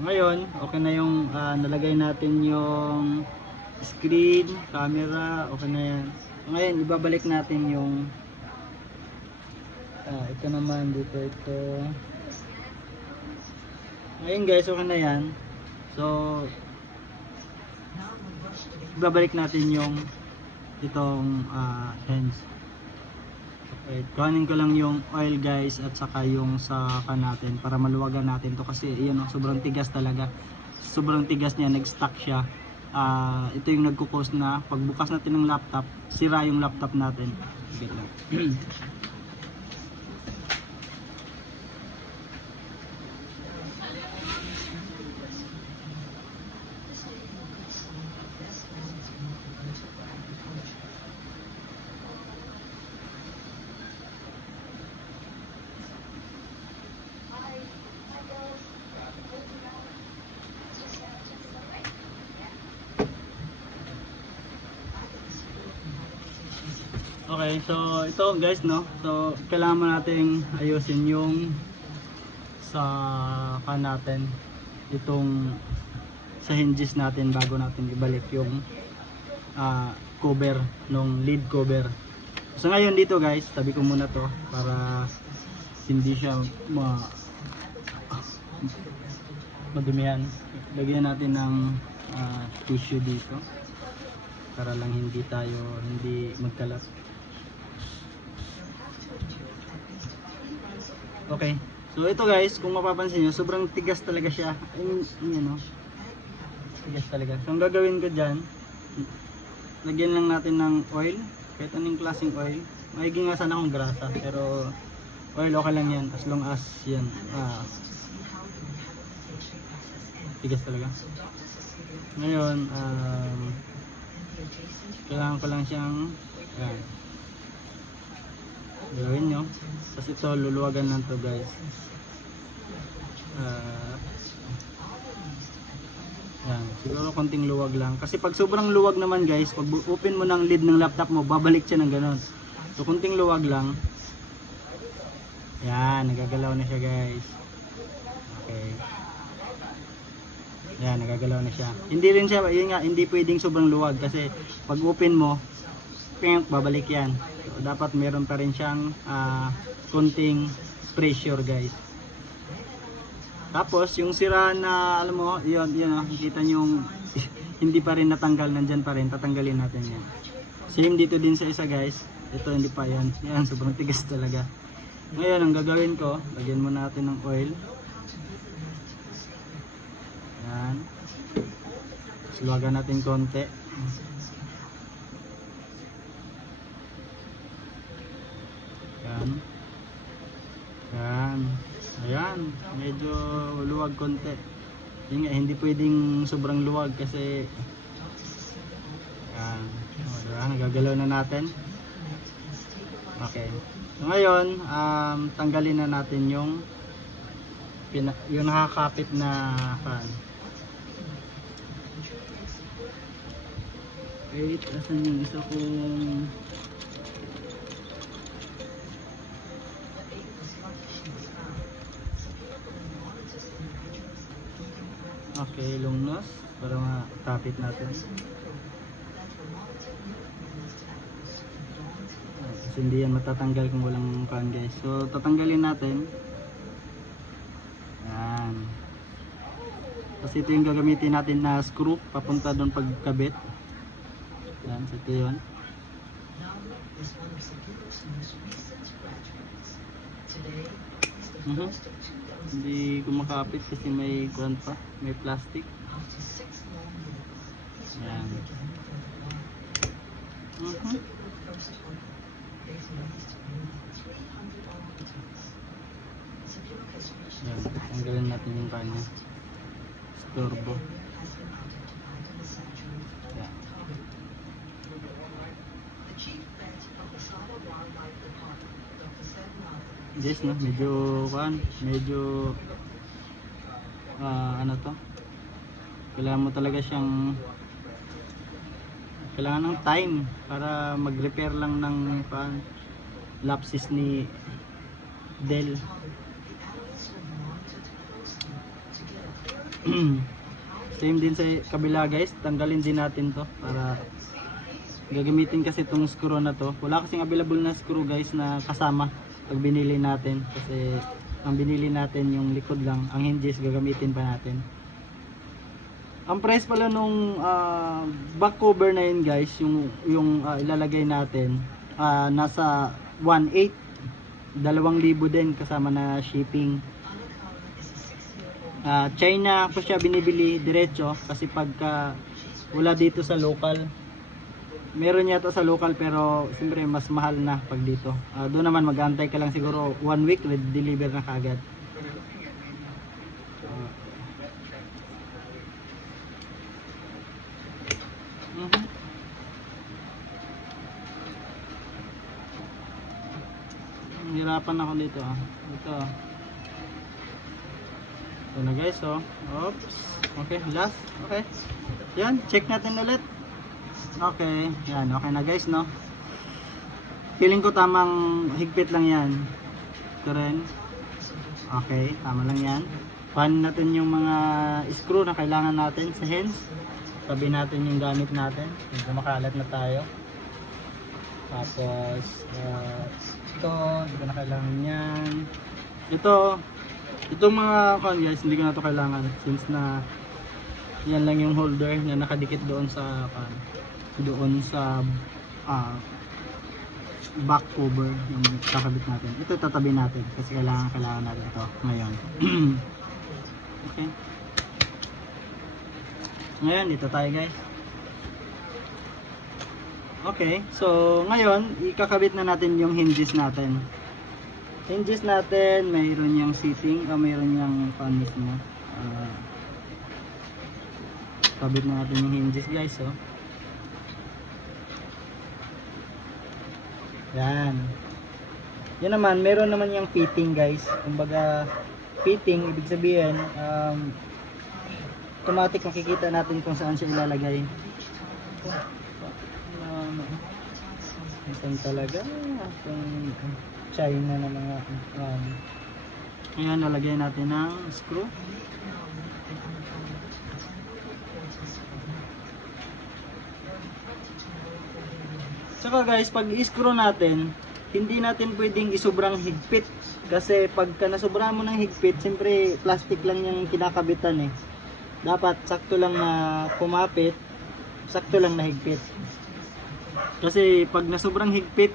ngayon, okay na yung nalagay natin yung screen, camera, okay na yan. Ngayon, ibabalik natin yung ito naman dito, ito. Ngayon guys, okay na yan. So, ibabalik natin yung itong lens. Okay, kuhanin ko lang yung oil guys at saka yung sa natin para maluwagan natin to kasi yun, sobrang tigas talaga. Sobrang tigas niya, nag-stuck siya. Ito yung nagkukos na pagbukas natin ng laptop, sira yung laptop natin. Okay, so ito guys, no. So kailangan mo nating ayusin yung sa natin itong sa hinges natin bago natin ibalik yung cover nung lid cover. So ngayon dito guys, tabi ko muna to para hindi siya madumihan. Lagyan natin ng tissue dito para lang hindi magkalat. Okay, so ito guys, kung mapapansin nyo, sobrang tigas talaga siya. Yun, tigas talaga. So ang gagawin ko dyan, lagyan lang natin ng oil, kahit anong klaseng oil. Maiging nga sana akong grasa, pero oil okay lang yan, as long as yan tigas talaga. Ngayon, kailangan ko lang siyang yan, gawin nyo. Tapos ito, luluwagan lang to guys. Yan, siguro konting luwag lang. Kasi pag sobrang luwag naman guys, pag open mo ng lid ng laptop mo, babalik siya ng ganon. So konting luwag lang. Yan, nagagalaw na siya guys. Okay. Yan, nagagalaw na siya. Hindi rin siya, yun nga, hindi pwedeng sobrang luwag kasi pag open mo, babalik yan. So, dapat meron pa rin siyang konting pressure guys. Tapos yung sira na, alam mo, yun, nakikita nyo yung hindi pa rin natanggal, nandyan pa rin, tatanggalin natin yan. Same dito din sa isa guys. Ito hindi pa yan. Yan, sobrang tigas talaga. Ngayon, ang gagawin ko, lagyan muna natin ng oil. Yan. Sluwagan natin konti. Yan. Yan. Ayan. Medyo luwag konti. Yun nga, hindi pwedeng sobrang luwag kasi yan. O, diba? Nagagalaw na natin. Okay. So ngayon, tanggalin na natin yung nakakapit na fan. Wait, asan yung isa kong okay, long nose para makapit natin. Kasi hindi yan matatanggal kung walang fan guys. So tatanggalin natin. Yan. Kasi ito yung gagamitin natin na screw papunta doon pagkabit. Yan, so ito yun. Hindi kumakapit kasi may kuwan pa, may plastic. Yan. Yan, tanggalin natin yung kanya turbo. Yan. Yes, no, medyo ano to, kailangan mo talaga siyang ng time para mag-repair lang ng lapses ni Dell. Same din sa kabila guys, tanggalin din natin to para gagamitin kasi itong screw na to. Wala kasing available na screw guys na kasama pag binili natin, kasi ang binili natin yung likod lang, ang hinges gagamitin pa natin. Ang price pala nung back cover na yun guys, yung ilalagay natin, nasa 1.8, 2,000 din kasama na shipping. China ko siya binibili diretso kasi pagka wala dito sa local, meron yata sa local pero siyempre mas mahal na pag dito. Doon naman mag-aantay ka lang siguro 1 week, deliver na kaagad. Hirapan ako dito ito. Ito na guys, oops. Okay, last. Okay. Yan, check natin ulit. Okay, yan, okay na guys, no. Feeling ko tamang higpit lang yan. Ito rin. Okay, tama lang yan. Panin natin yung mga screw na kailangan natin sa hands. Tabi natin yung gamit natin. Medyo makalat na tayo. Tapos ito, hindi ko na kailangan yan. Ito, Itong mga guys, hindi ko na to kailangan since na yan lang yung holder na nakadikit doon sa doon sa ah, back cover yung kakabit natin. Ito tatabi natin kasi kailangan natin ito ngayon. Okay. Ngayon, dito tayo guys. Okay, so ngayon, ikakabit na natin yung hinges natin. Hinges natin, mayroon yung seating, o mayroon yung fan mismo. Kabit na natin yung hinges guys, oh. Yan. Yan naman, meron naman yung fitting guys. Kumbaga, fitting, ibig sabihin, automatic makikita natin kung saan siya ilalagay. Saan talaga? Kung China na mga ayan, nalagay natin ng screw. Saka guys, pag i-screw natin, hindi natin pwedeng isobrang higpit. Kasi pagka nasobrahan mo ng higpit, siyempre plastic lang yung kinakabitan eh. Dapat sakto lang na kumapit, sakto lang na higpit. Kasi pag nasobrang higpit,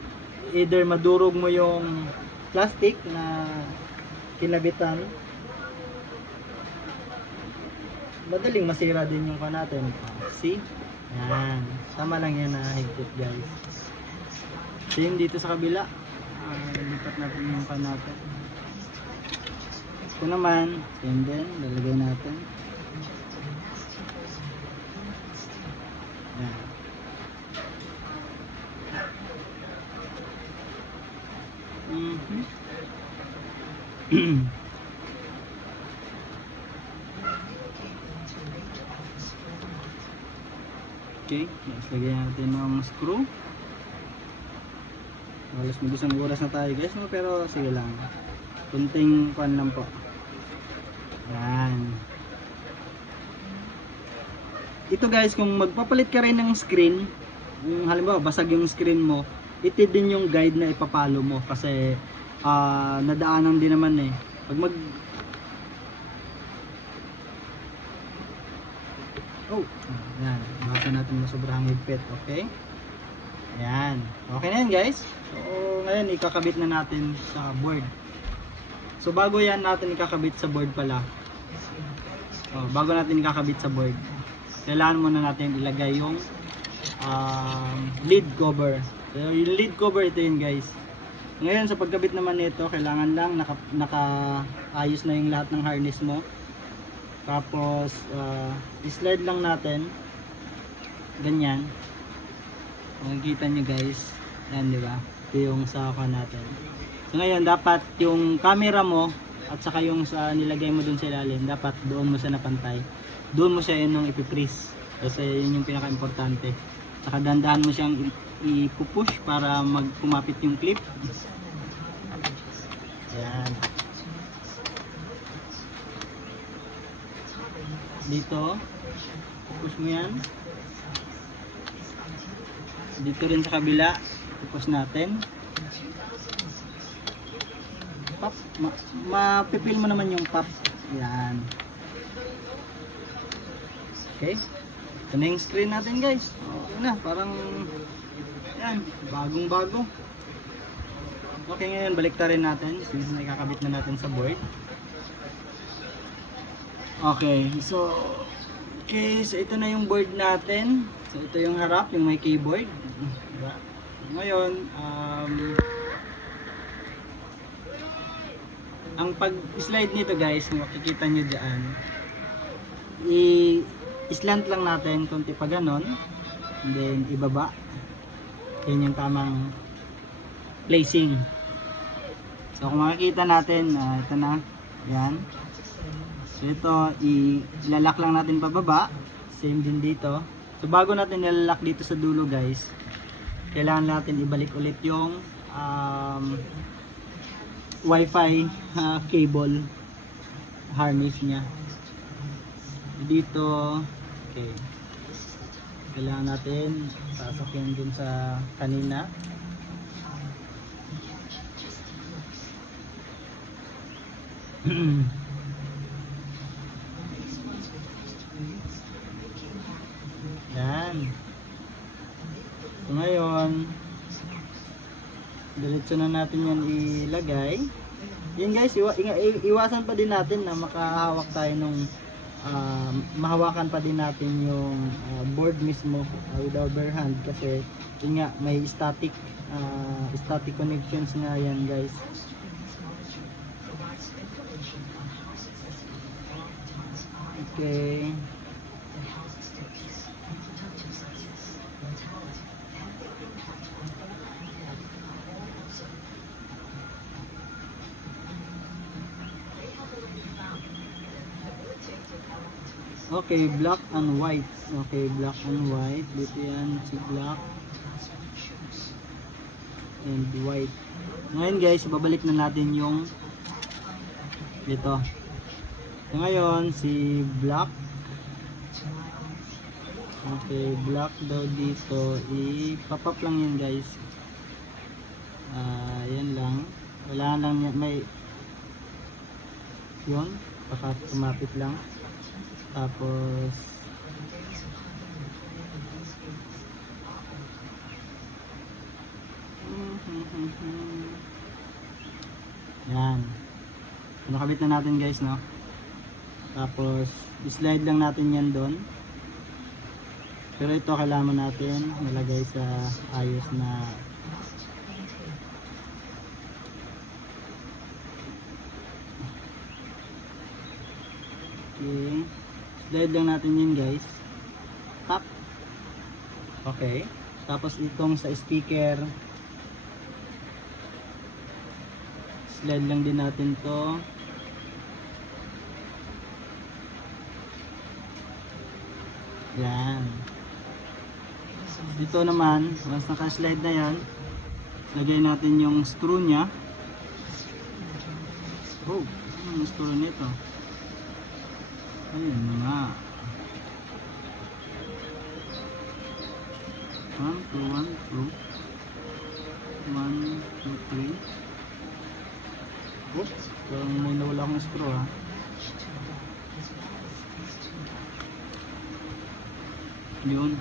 either madurog mo yung plastic na kinabitan, madaling masira din yung natin. See? Yan. Tama lang yan na higpit guys. Same dito sa kabila. Lipat natin yung natin. Ito naman, same din. Lalagay natin. Yan. Okay, next lagyan natin ng screw. Halos mag-isang oras na tayo guys, no? Pero sige lang, kunting pan lang po. Yan. Ito guys, kung magpapalit ka rin ng screen, kung halimbawa basag yung screen mo, ito din yung guide na ipapalo mo kasi nadaanan din naman eh. Pag yan, baka natin masobrang higpit, okay? Ayan, okay na yan guys. So ngayon ikakabit na natin sa board. So bago yan natin ikakabit sa board pala, bago natin ikakabit sa board, kailangan muna natin ilagay yung lid cover. So yung lid cover, ito yun guys. Ngayon sa pagkabit naman nito, kailangan lang nakaayos na yung lahat ng harness mo. Tapos i-slide lang natin ganyan. Makikita nyo guys, yan di ba? Ito yung sa natin. So ngayon dapat yung camera mo at saka yung sa nilagay mo dun sa ilalim, dapat doon mo siya napantay. Doon mo siya yun ipipress kasi yun yung pinaka-importante. Saka dandahan mo siyang ipupush para kumapit yung clip. Ayan. Dito push mo yan. Dito rin sa kabila push natin. Pop, mapipil mo naman yung pop. Yan. Okay, ito na yung screen natin guys. Okay na, parang yan, bagong bago. Okay, ngayon balik rin natin since nakakabit na natin sa board. Okay, so ito na yung board natin. So ito yung harap, yung may keyboard. Diba? Ngayon, ang pag-slide nito guys, makikita nyo dyan, i-slant lang natin konti pa ganon, and then ibaba. Yan yung tamang placing. So kung makikita natin, ito na, yan. So ito, ilalak lang natin pababa. Same din dito. So bago natin ilalak dito sa dulo guys, kailangan natin ibalik ulit yung Wi-Fi cable harness nya dito. Okay, kailangan natin sasakyan dun sa kanina. Diretso na natin yan ilagay. Yan guys, iwasan pa din natin na makahawak tayo nung mahawakan pa din natin yung board mismo with our bare hand kasi yun nga may static connections nga yan guys. Okay. Okay, black and white. Okay, black and white. Dito yan, si black and white. Ngayon guys, babalik na natin yung dito. So, ngayon, si black. Okay, black daw dito. I-pop up lang yan guys. Yan lang. Wala lang yan. May yun. Baka tumapit lang. Tapos yan. Nakabit na natin guys, no? Tapos slide lang natin yan doon. Pero ito kailangan natin nalagay sa ayos na okay. Slide lang natin yun guys. Tap. Okay. Tapos itong sa speaker, slide lang din natin to. Yan. Dito naman, once naka-slide na yan, lagay natin yung screw nya. Oh, yung screw nito. Ayun nga. 1, 2, 1, 2 1, 2, 3. Oops, parang may nawala akong screw ha. Yun.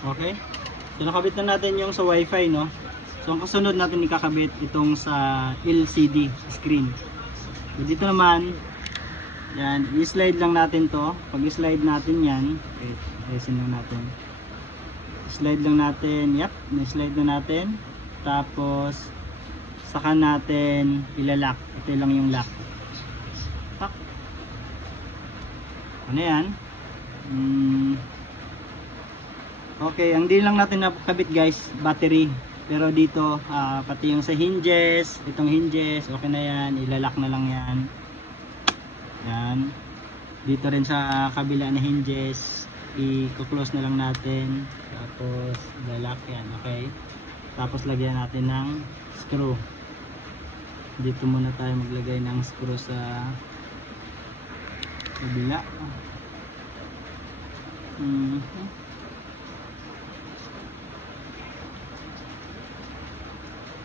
Okay. So nakabit na natin yung sa wifi, no? So ang kasunod natin ikakabit itong sa LCD screen. So dito naman, yan, i-slide lang natin to. Pag i-slide natin yan, okay, ayusin lang natin. Slide lang natin, yep, na-slide na natin. Tapos saka natin ilalock. Ito lang yung lock. Tak. Ano yan? Okay, ang din lang natin nakabit guys, battery. Pero dito, pati yung sa hinges, itong hinges, okay na yan, ilalock na lang yan. Yan. Dito rin sa kabila na hinges, i-close na lang natin. Tapos, ilalock yan, okay. Tapos lagyan natin ng screw. Dito muna tayo maglagay ng screw sa kabila.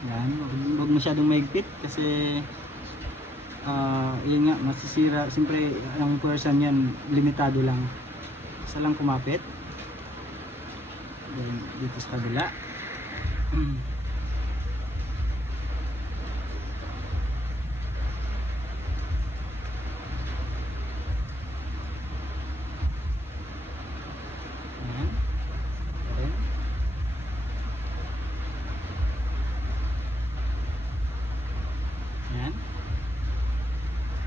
Yan, huwag masyadong maigpit kasi yun nga, masisira. Siyempre, ang person yan, limitado lang. Isa lang kumapit. Then, dito sa kabila. Ayan. Ayan. Ayan.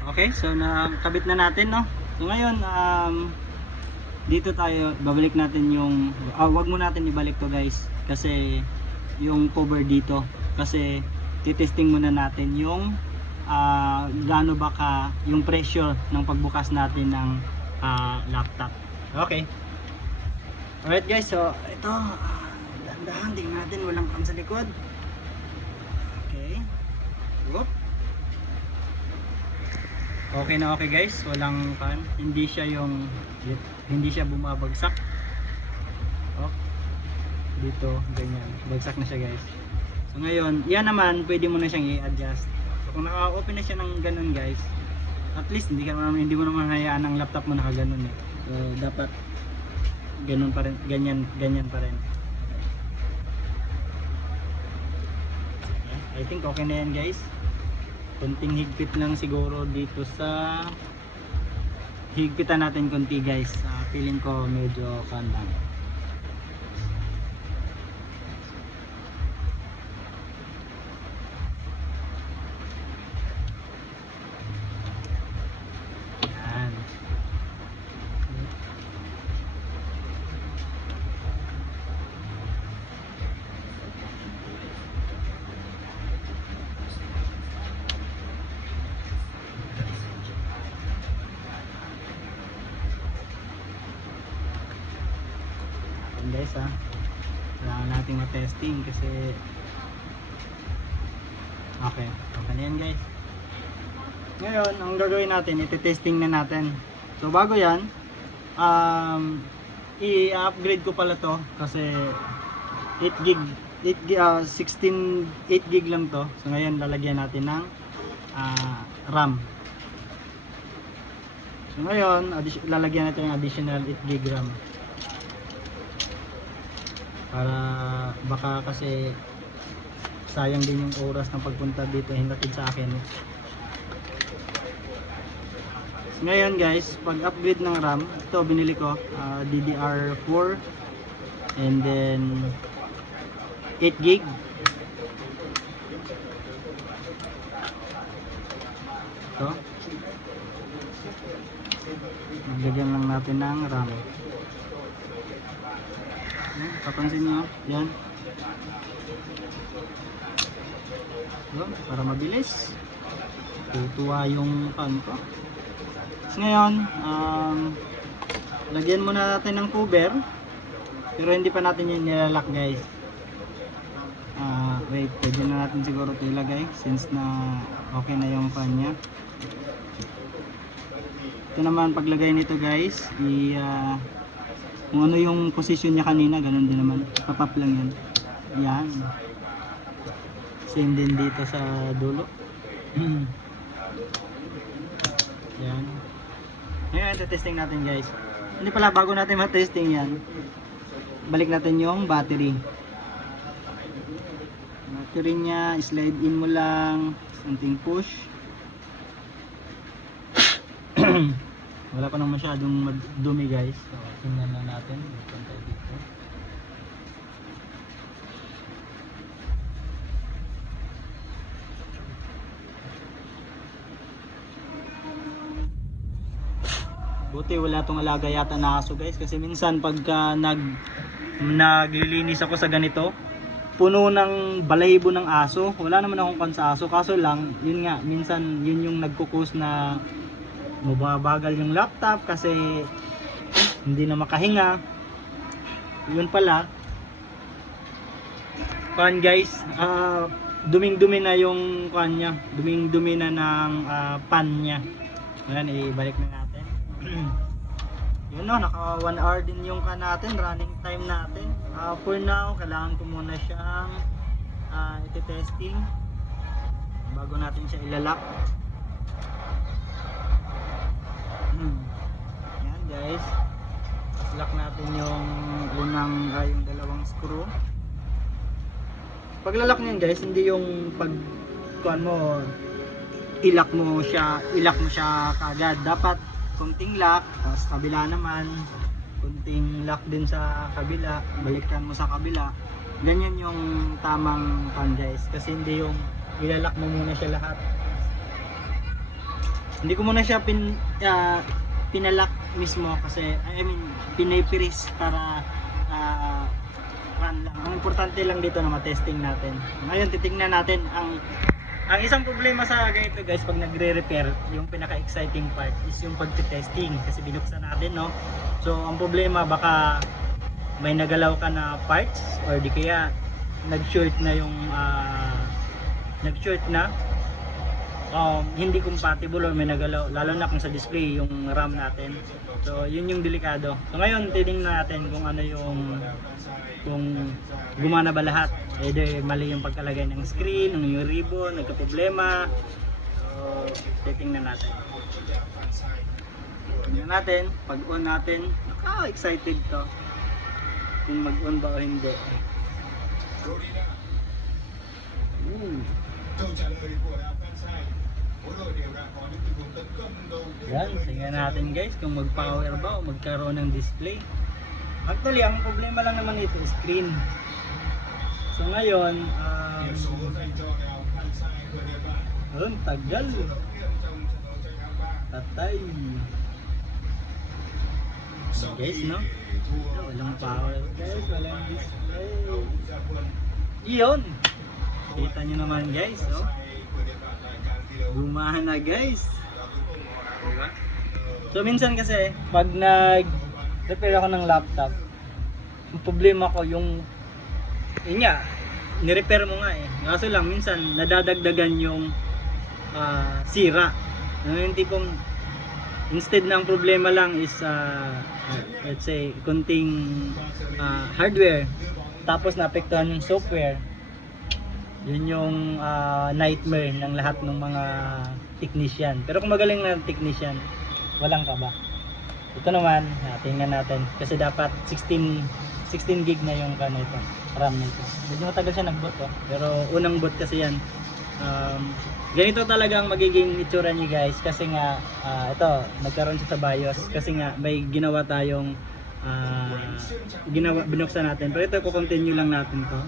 Okay, so nakabit na natin, no? So ngayon, dito tayo, babalik natin yung, wag mo natin ibalik to guys, kasi yung cover dito, kasi titesting muna natin yung gaano ba ka yung pressure ng pagbukas natin ng laptop. Okay. Alright guys, so ito, dahan-dahan, tingnan natin, walang kam sa likod. Okay. Whoop. Okay na okay guys, walang kan, hindi siya bumabagsak. Oh. Dito ganyan, bagsak na siya guys. So ngayon, yan naman pwede mo na siyang i-adjust. So kung naka-open na siya ng ganun guys, at least hindi mo naman hayaan ang laptop mo nakaganon eh. So dapat ganun pa rin, ganyan pa rin. I think okay na yan guys. Konting higpit lang siguro dito sa higpitan natin konti guys. Feeling ko medyo kandang. Yan. Guys kailangan natin ma-testing kasi okay na yan guys. Ngayon ang gagawin natin, iti-testing na natin. So bago yan i-upgrade ko pala to kasi 8 gig lang to. So ngayon lalagyan natin ng RAM. So ngayon lalagyan natin ng additional 8 gig RAM para baka kasi sayang din yung oras ng pagpunta dito hinatid sa akin. Ngayon guys, pag upgrade ng RAM, ito binili ko DDR4 and then 8 gig. Ito lagyan lang natin ng RAM. Papansin nyo, yan. Yun, para mabilis. Tutuwa yung pan ko. So ngayon, lagyan muna natin ng cover. Pero hindi pa natin yung nilalak guys. Wait, pwede na natin siguro ito ilagay since na okay na yung pan nya. Ito naman paglagay nito guys, kung ano yung position niya kanina, ganun din naman. Papap lang yan. Yan. Same din dito sa dulo. Yan. Ngayon, testing natin guys. Hindi pala, bago natin ma-testing yan, balik natin yung battery. Battery niya, slide in mo lang, something push. Wala pa nang masyadong dumi guys. So, tingnan lang natin. Punta dito. Buti wala tong alaga yata na aso guys. Kasi minsan pagka naglilinis ako sa ganito, puno ng balahibo ng aso. Wala naman akong kan sa aso. Kaso lang, yun nga, minsan yun yung nagkukos na mababagal yung laptop kasi hindi na makahinga. Yun pala kan guys, duming-dumi na yung kan nya, duming-dumi na ng pan nya. Ayan, ibalik na natin. Yun no, naka 1 hour din yung kan natin, running time natin. For now, kailangan ko muna siyang iti-testing bago natin siya ilalak. Yan guys, lock natin yung yung dalawang screw. Paglalak niyan guys, hindi yung kuan mo ilak mo siya kaagad. Dapat kunting lock, tapos kabila naman kunting lock din sa kabila, balikan mo sa kabila. Ganyan yung tamang pan guys, kasi hindi yung ilalak mo muna siya lahat. Hindi ko muna siya pinalak mismo kasi pinaypiris para run lang. Ang importante lang dito na ma-testing natin. Ngayon titingnan natin ang isang problema sa ganito guys, pag nagre-repair, yung pinaka-exciting part is yung pagte-testing kasi binuksan natin, no? So ang problema, baka may nagalaw ka na parts or di kaya nag-short na yung hindi compatible or may nagalaw, lalo na kung sa display yung RAM natin. So yun yung delikado. So ngayon titingnan natin kung ano yung kung gumana ba lahat. Either mali yung pagkalagay ng screen, yung ribbon, nagka-problema. So titingnan natin. Tingnan natin, pag on natin, excited to kung mag-on ba o hindi. Yan, tingnan natin guys kung mag-power ba o magkaroon ng display. Actually, ang problema lang naman ito is screen. So ngayon, tagal. Tatay. Guys, no? Walang power guys, walang display. Iyon. Kita nyo naman guys, oh. Gumana guys. Diba? So minsan kasi, pag nag-repair ako ng laptop, ang problema ko yung nga, ni-repair mo nga eh. Kaso lang, minsan nadadagdagan yung sira. Yung tipong instead ng problema lang is let's say kunting hardware, tapos naapektuhan yung software, yun yung nightmare ng lahat ng mga technician. Pero kung magaling na technician, walang kaba. Ito naman, tingnan natin kasi dapat 16 gig na yung ito, RAM nito. Medyo matagal siya nag-boot pero unang boot kasi yan. Ganito talagang magiging itsura niya guys kasi nga ito nagkaroon siya sa BIOS kasi nga may ginawa tayong binuksan natin, pero ito ko-continue lang natin to.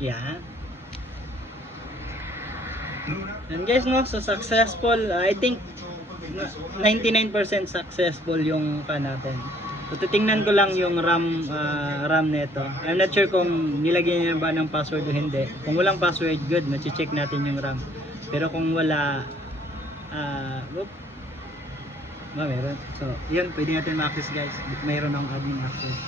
Yan. And guys, no, so successful, I think 99% successful yung natin. So titingnan ko lang yung RAM nito. I'm not sure kung nilagyan niya ba ng password o hindi. Kung walang password, good, ma-check natin yung RAM. Pero kung wala, meron. So, yun, pwede natin ma-access guys. Mayroon akong admin access.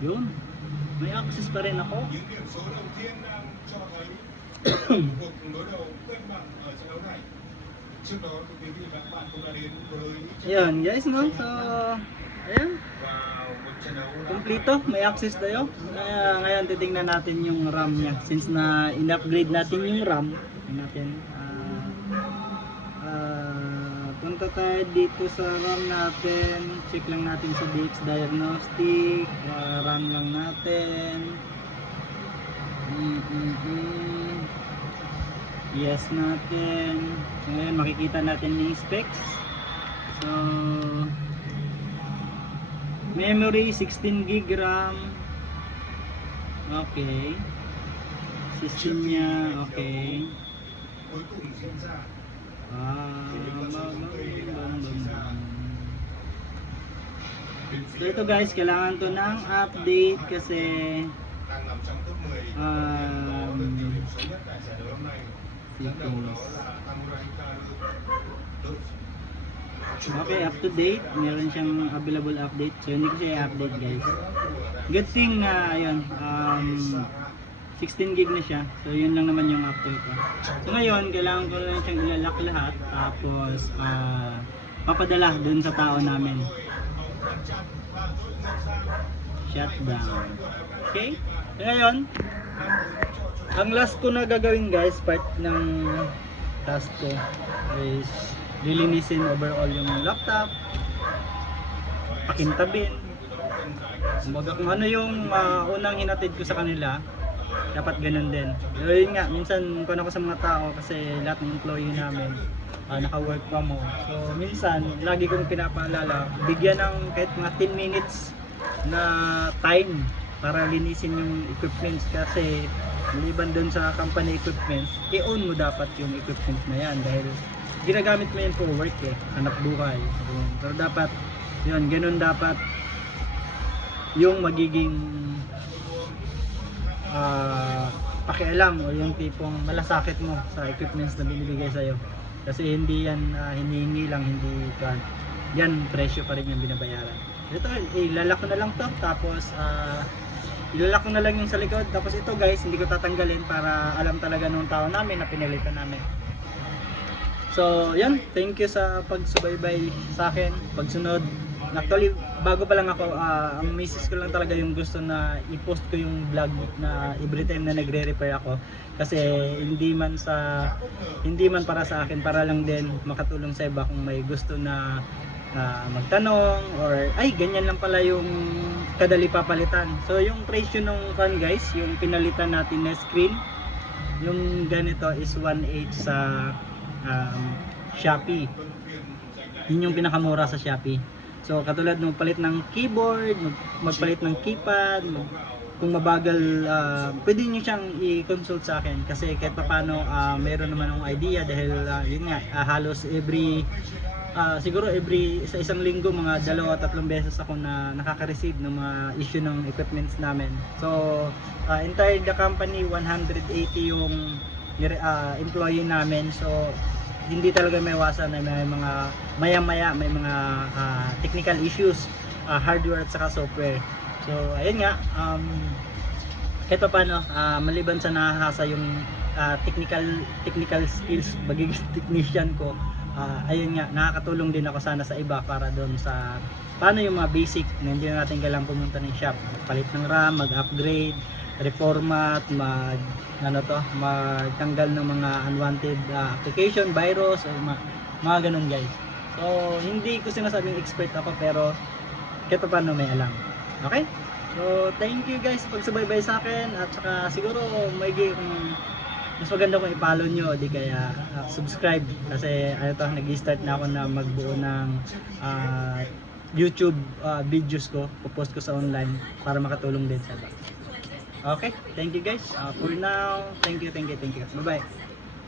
Yun, may access pa rin ako. Yan guys, no? So, ayan, kompleto, may access tayo. Ngayon titingnan natin yung RAM nya. Since na in-upgrade natin yung RAM natin, punta tayo dito sa RAM natin. Check lang natin sa DX Diagnostic, RAM lang natin. Yes natin. So ngayon makikita natin yung specs. So memory 16 GB RAM. Okay. System nya okay. So ito guys, kailangan to ng update kasi okay, up to date, meron siyang available update. So hindi ko siya i-update guys. Good thing na ayun, 16 gig na siya. So yun lang naman yung update ko. So ngayon, kailangan ko lang siyang ilalak lahat. Tapos papadala dun sa tao namin. Shutdown. Okay? So ngayon, ang last ko na gagawin guys, part ng task ko is lilinisin overall yung laptop, pakintabin. Kumbaga kung ano yung unang hinatid ko sa kanila, dapat ganun din. Pero yun nga, minsan kung ako sa mga tao kasi lahat ng employee namin naka-work from home. So minsan, lagi kong pinapaalala, bigyan ng kahit mga 10 minutes na time para linisin yung equipments kasi maliban doon sa company equipments, i-own mo dapat yung equipment na yan dahil ginagamit mo yun for work hanap buhay. Pero dapat, yun, ganun dapat yung magiging pakialam o yung tipong malasakit mo sa equipments na binibigay sa'yo. Kasi hindi yan hinihingi lang, hindi yan presyo pa rin yung binabayaran. Ito, ilalak ko na lang to, tapos ilalak ko na lang yung sa likod. Tapos ito guys, hindi ko tatanggalin para alam talaga nung tao namin na pinalitan namin. So yan, thank you sa pagsubaybay sa akin, pagsunod. Actually, bago pa lang ako, ang misis ko lang talaga yung gusto na i-post ko yung vlog na every time na nagre-repair ako. Kasi hindi man para sa akin, para lang din makatulong sa iba kung may gusto na magtanong or ay ganyan lang pala yung kadali papalitan. So yung presyo ng fan guys, yung pinalitan natin na screen, yung ganito is 1.8 sa Shopee. Yun yung pinakamura sa Shopee. So katulad nung palit ng keyboard, magpalit ng keypad, kung mabagal, pwede niyo siyang i-consult sa akin kasi kahit pa paano meron naman akong idea dahil yun nga, halos siguro sa isang linggo mga 2-3 beses ako na nakaka-receive ng mga issue ng equipments namin. So entire the company 180 yung employee namin. So hindi talaga may iwasan na may mga maya-maya may mga technical issues, hardware at saka software. So ayun nga, kahit pa paano maliban sa nahasa yung technical skills magiging technician ko, ayun nga, nakakatulong din ako sana sa iba para doon sa paano yung mga basic na hindi na natin kailangang pumunta ng shop, magpalit ng RAM, mag-upgrade, reformat, magtanggal ng mga unwanted application, virus, o mga ganun guys. So hindi ko sinasabing expert ako, pero kahit paano may alam. Okay? So thank you guys sa pagsubaybay sa akin, at saka siguro mas maganda kung i-follow nyo, di kaya subscribe, kasi nag-start na ako na magbuo ng YouTube videos ko, popost ko sa online para makatulong din sa iba. Okay, thank you guys. For now, thank you. Bye bye.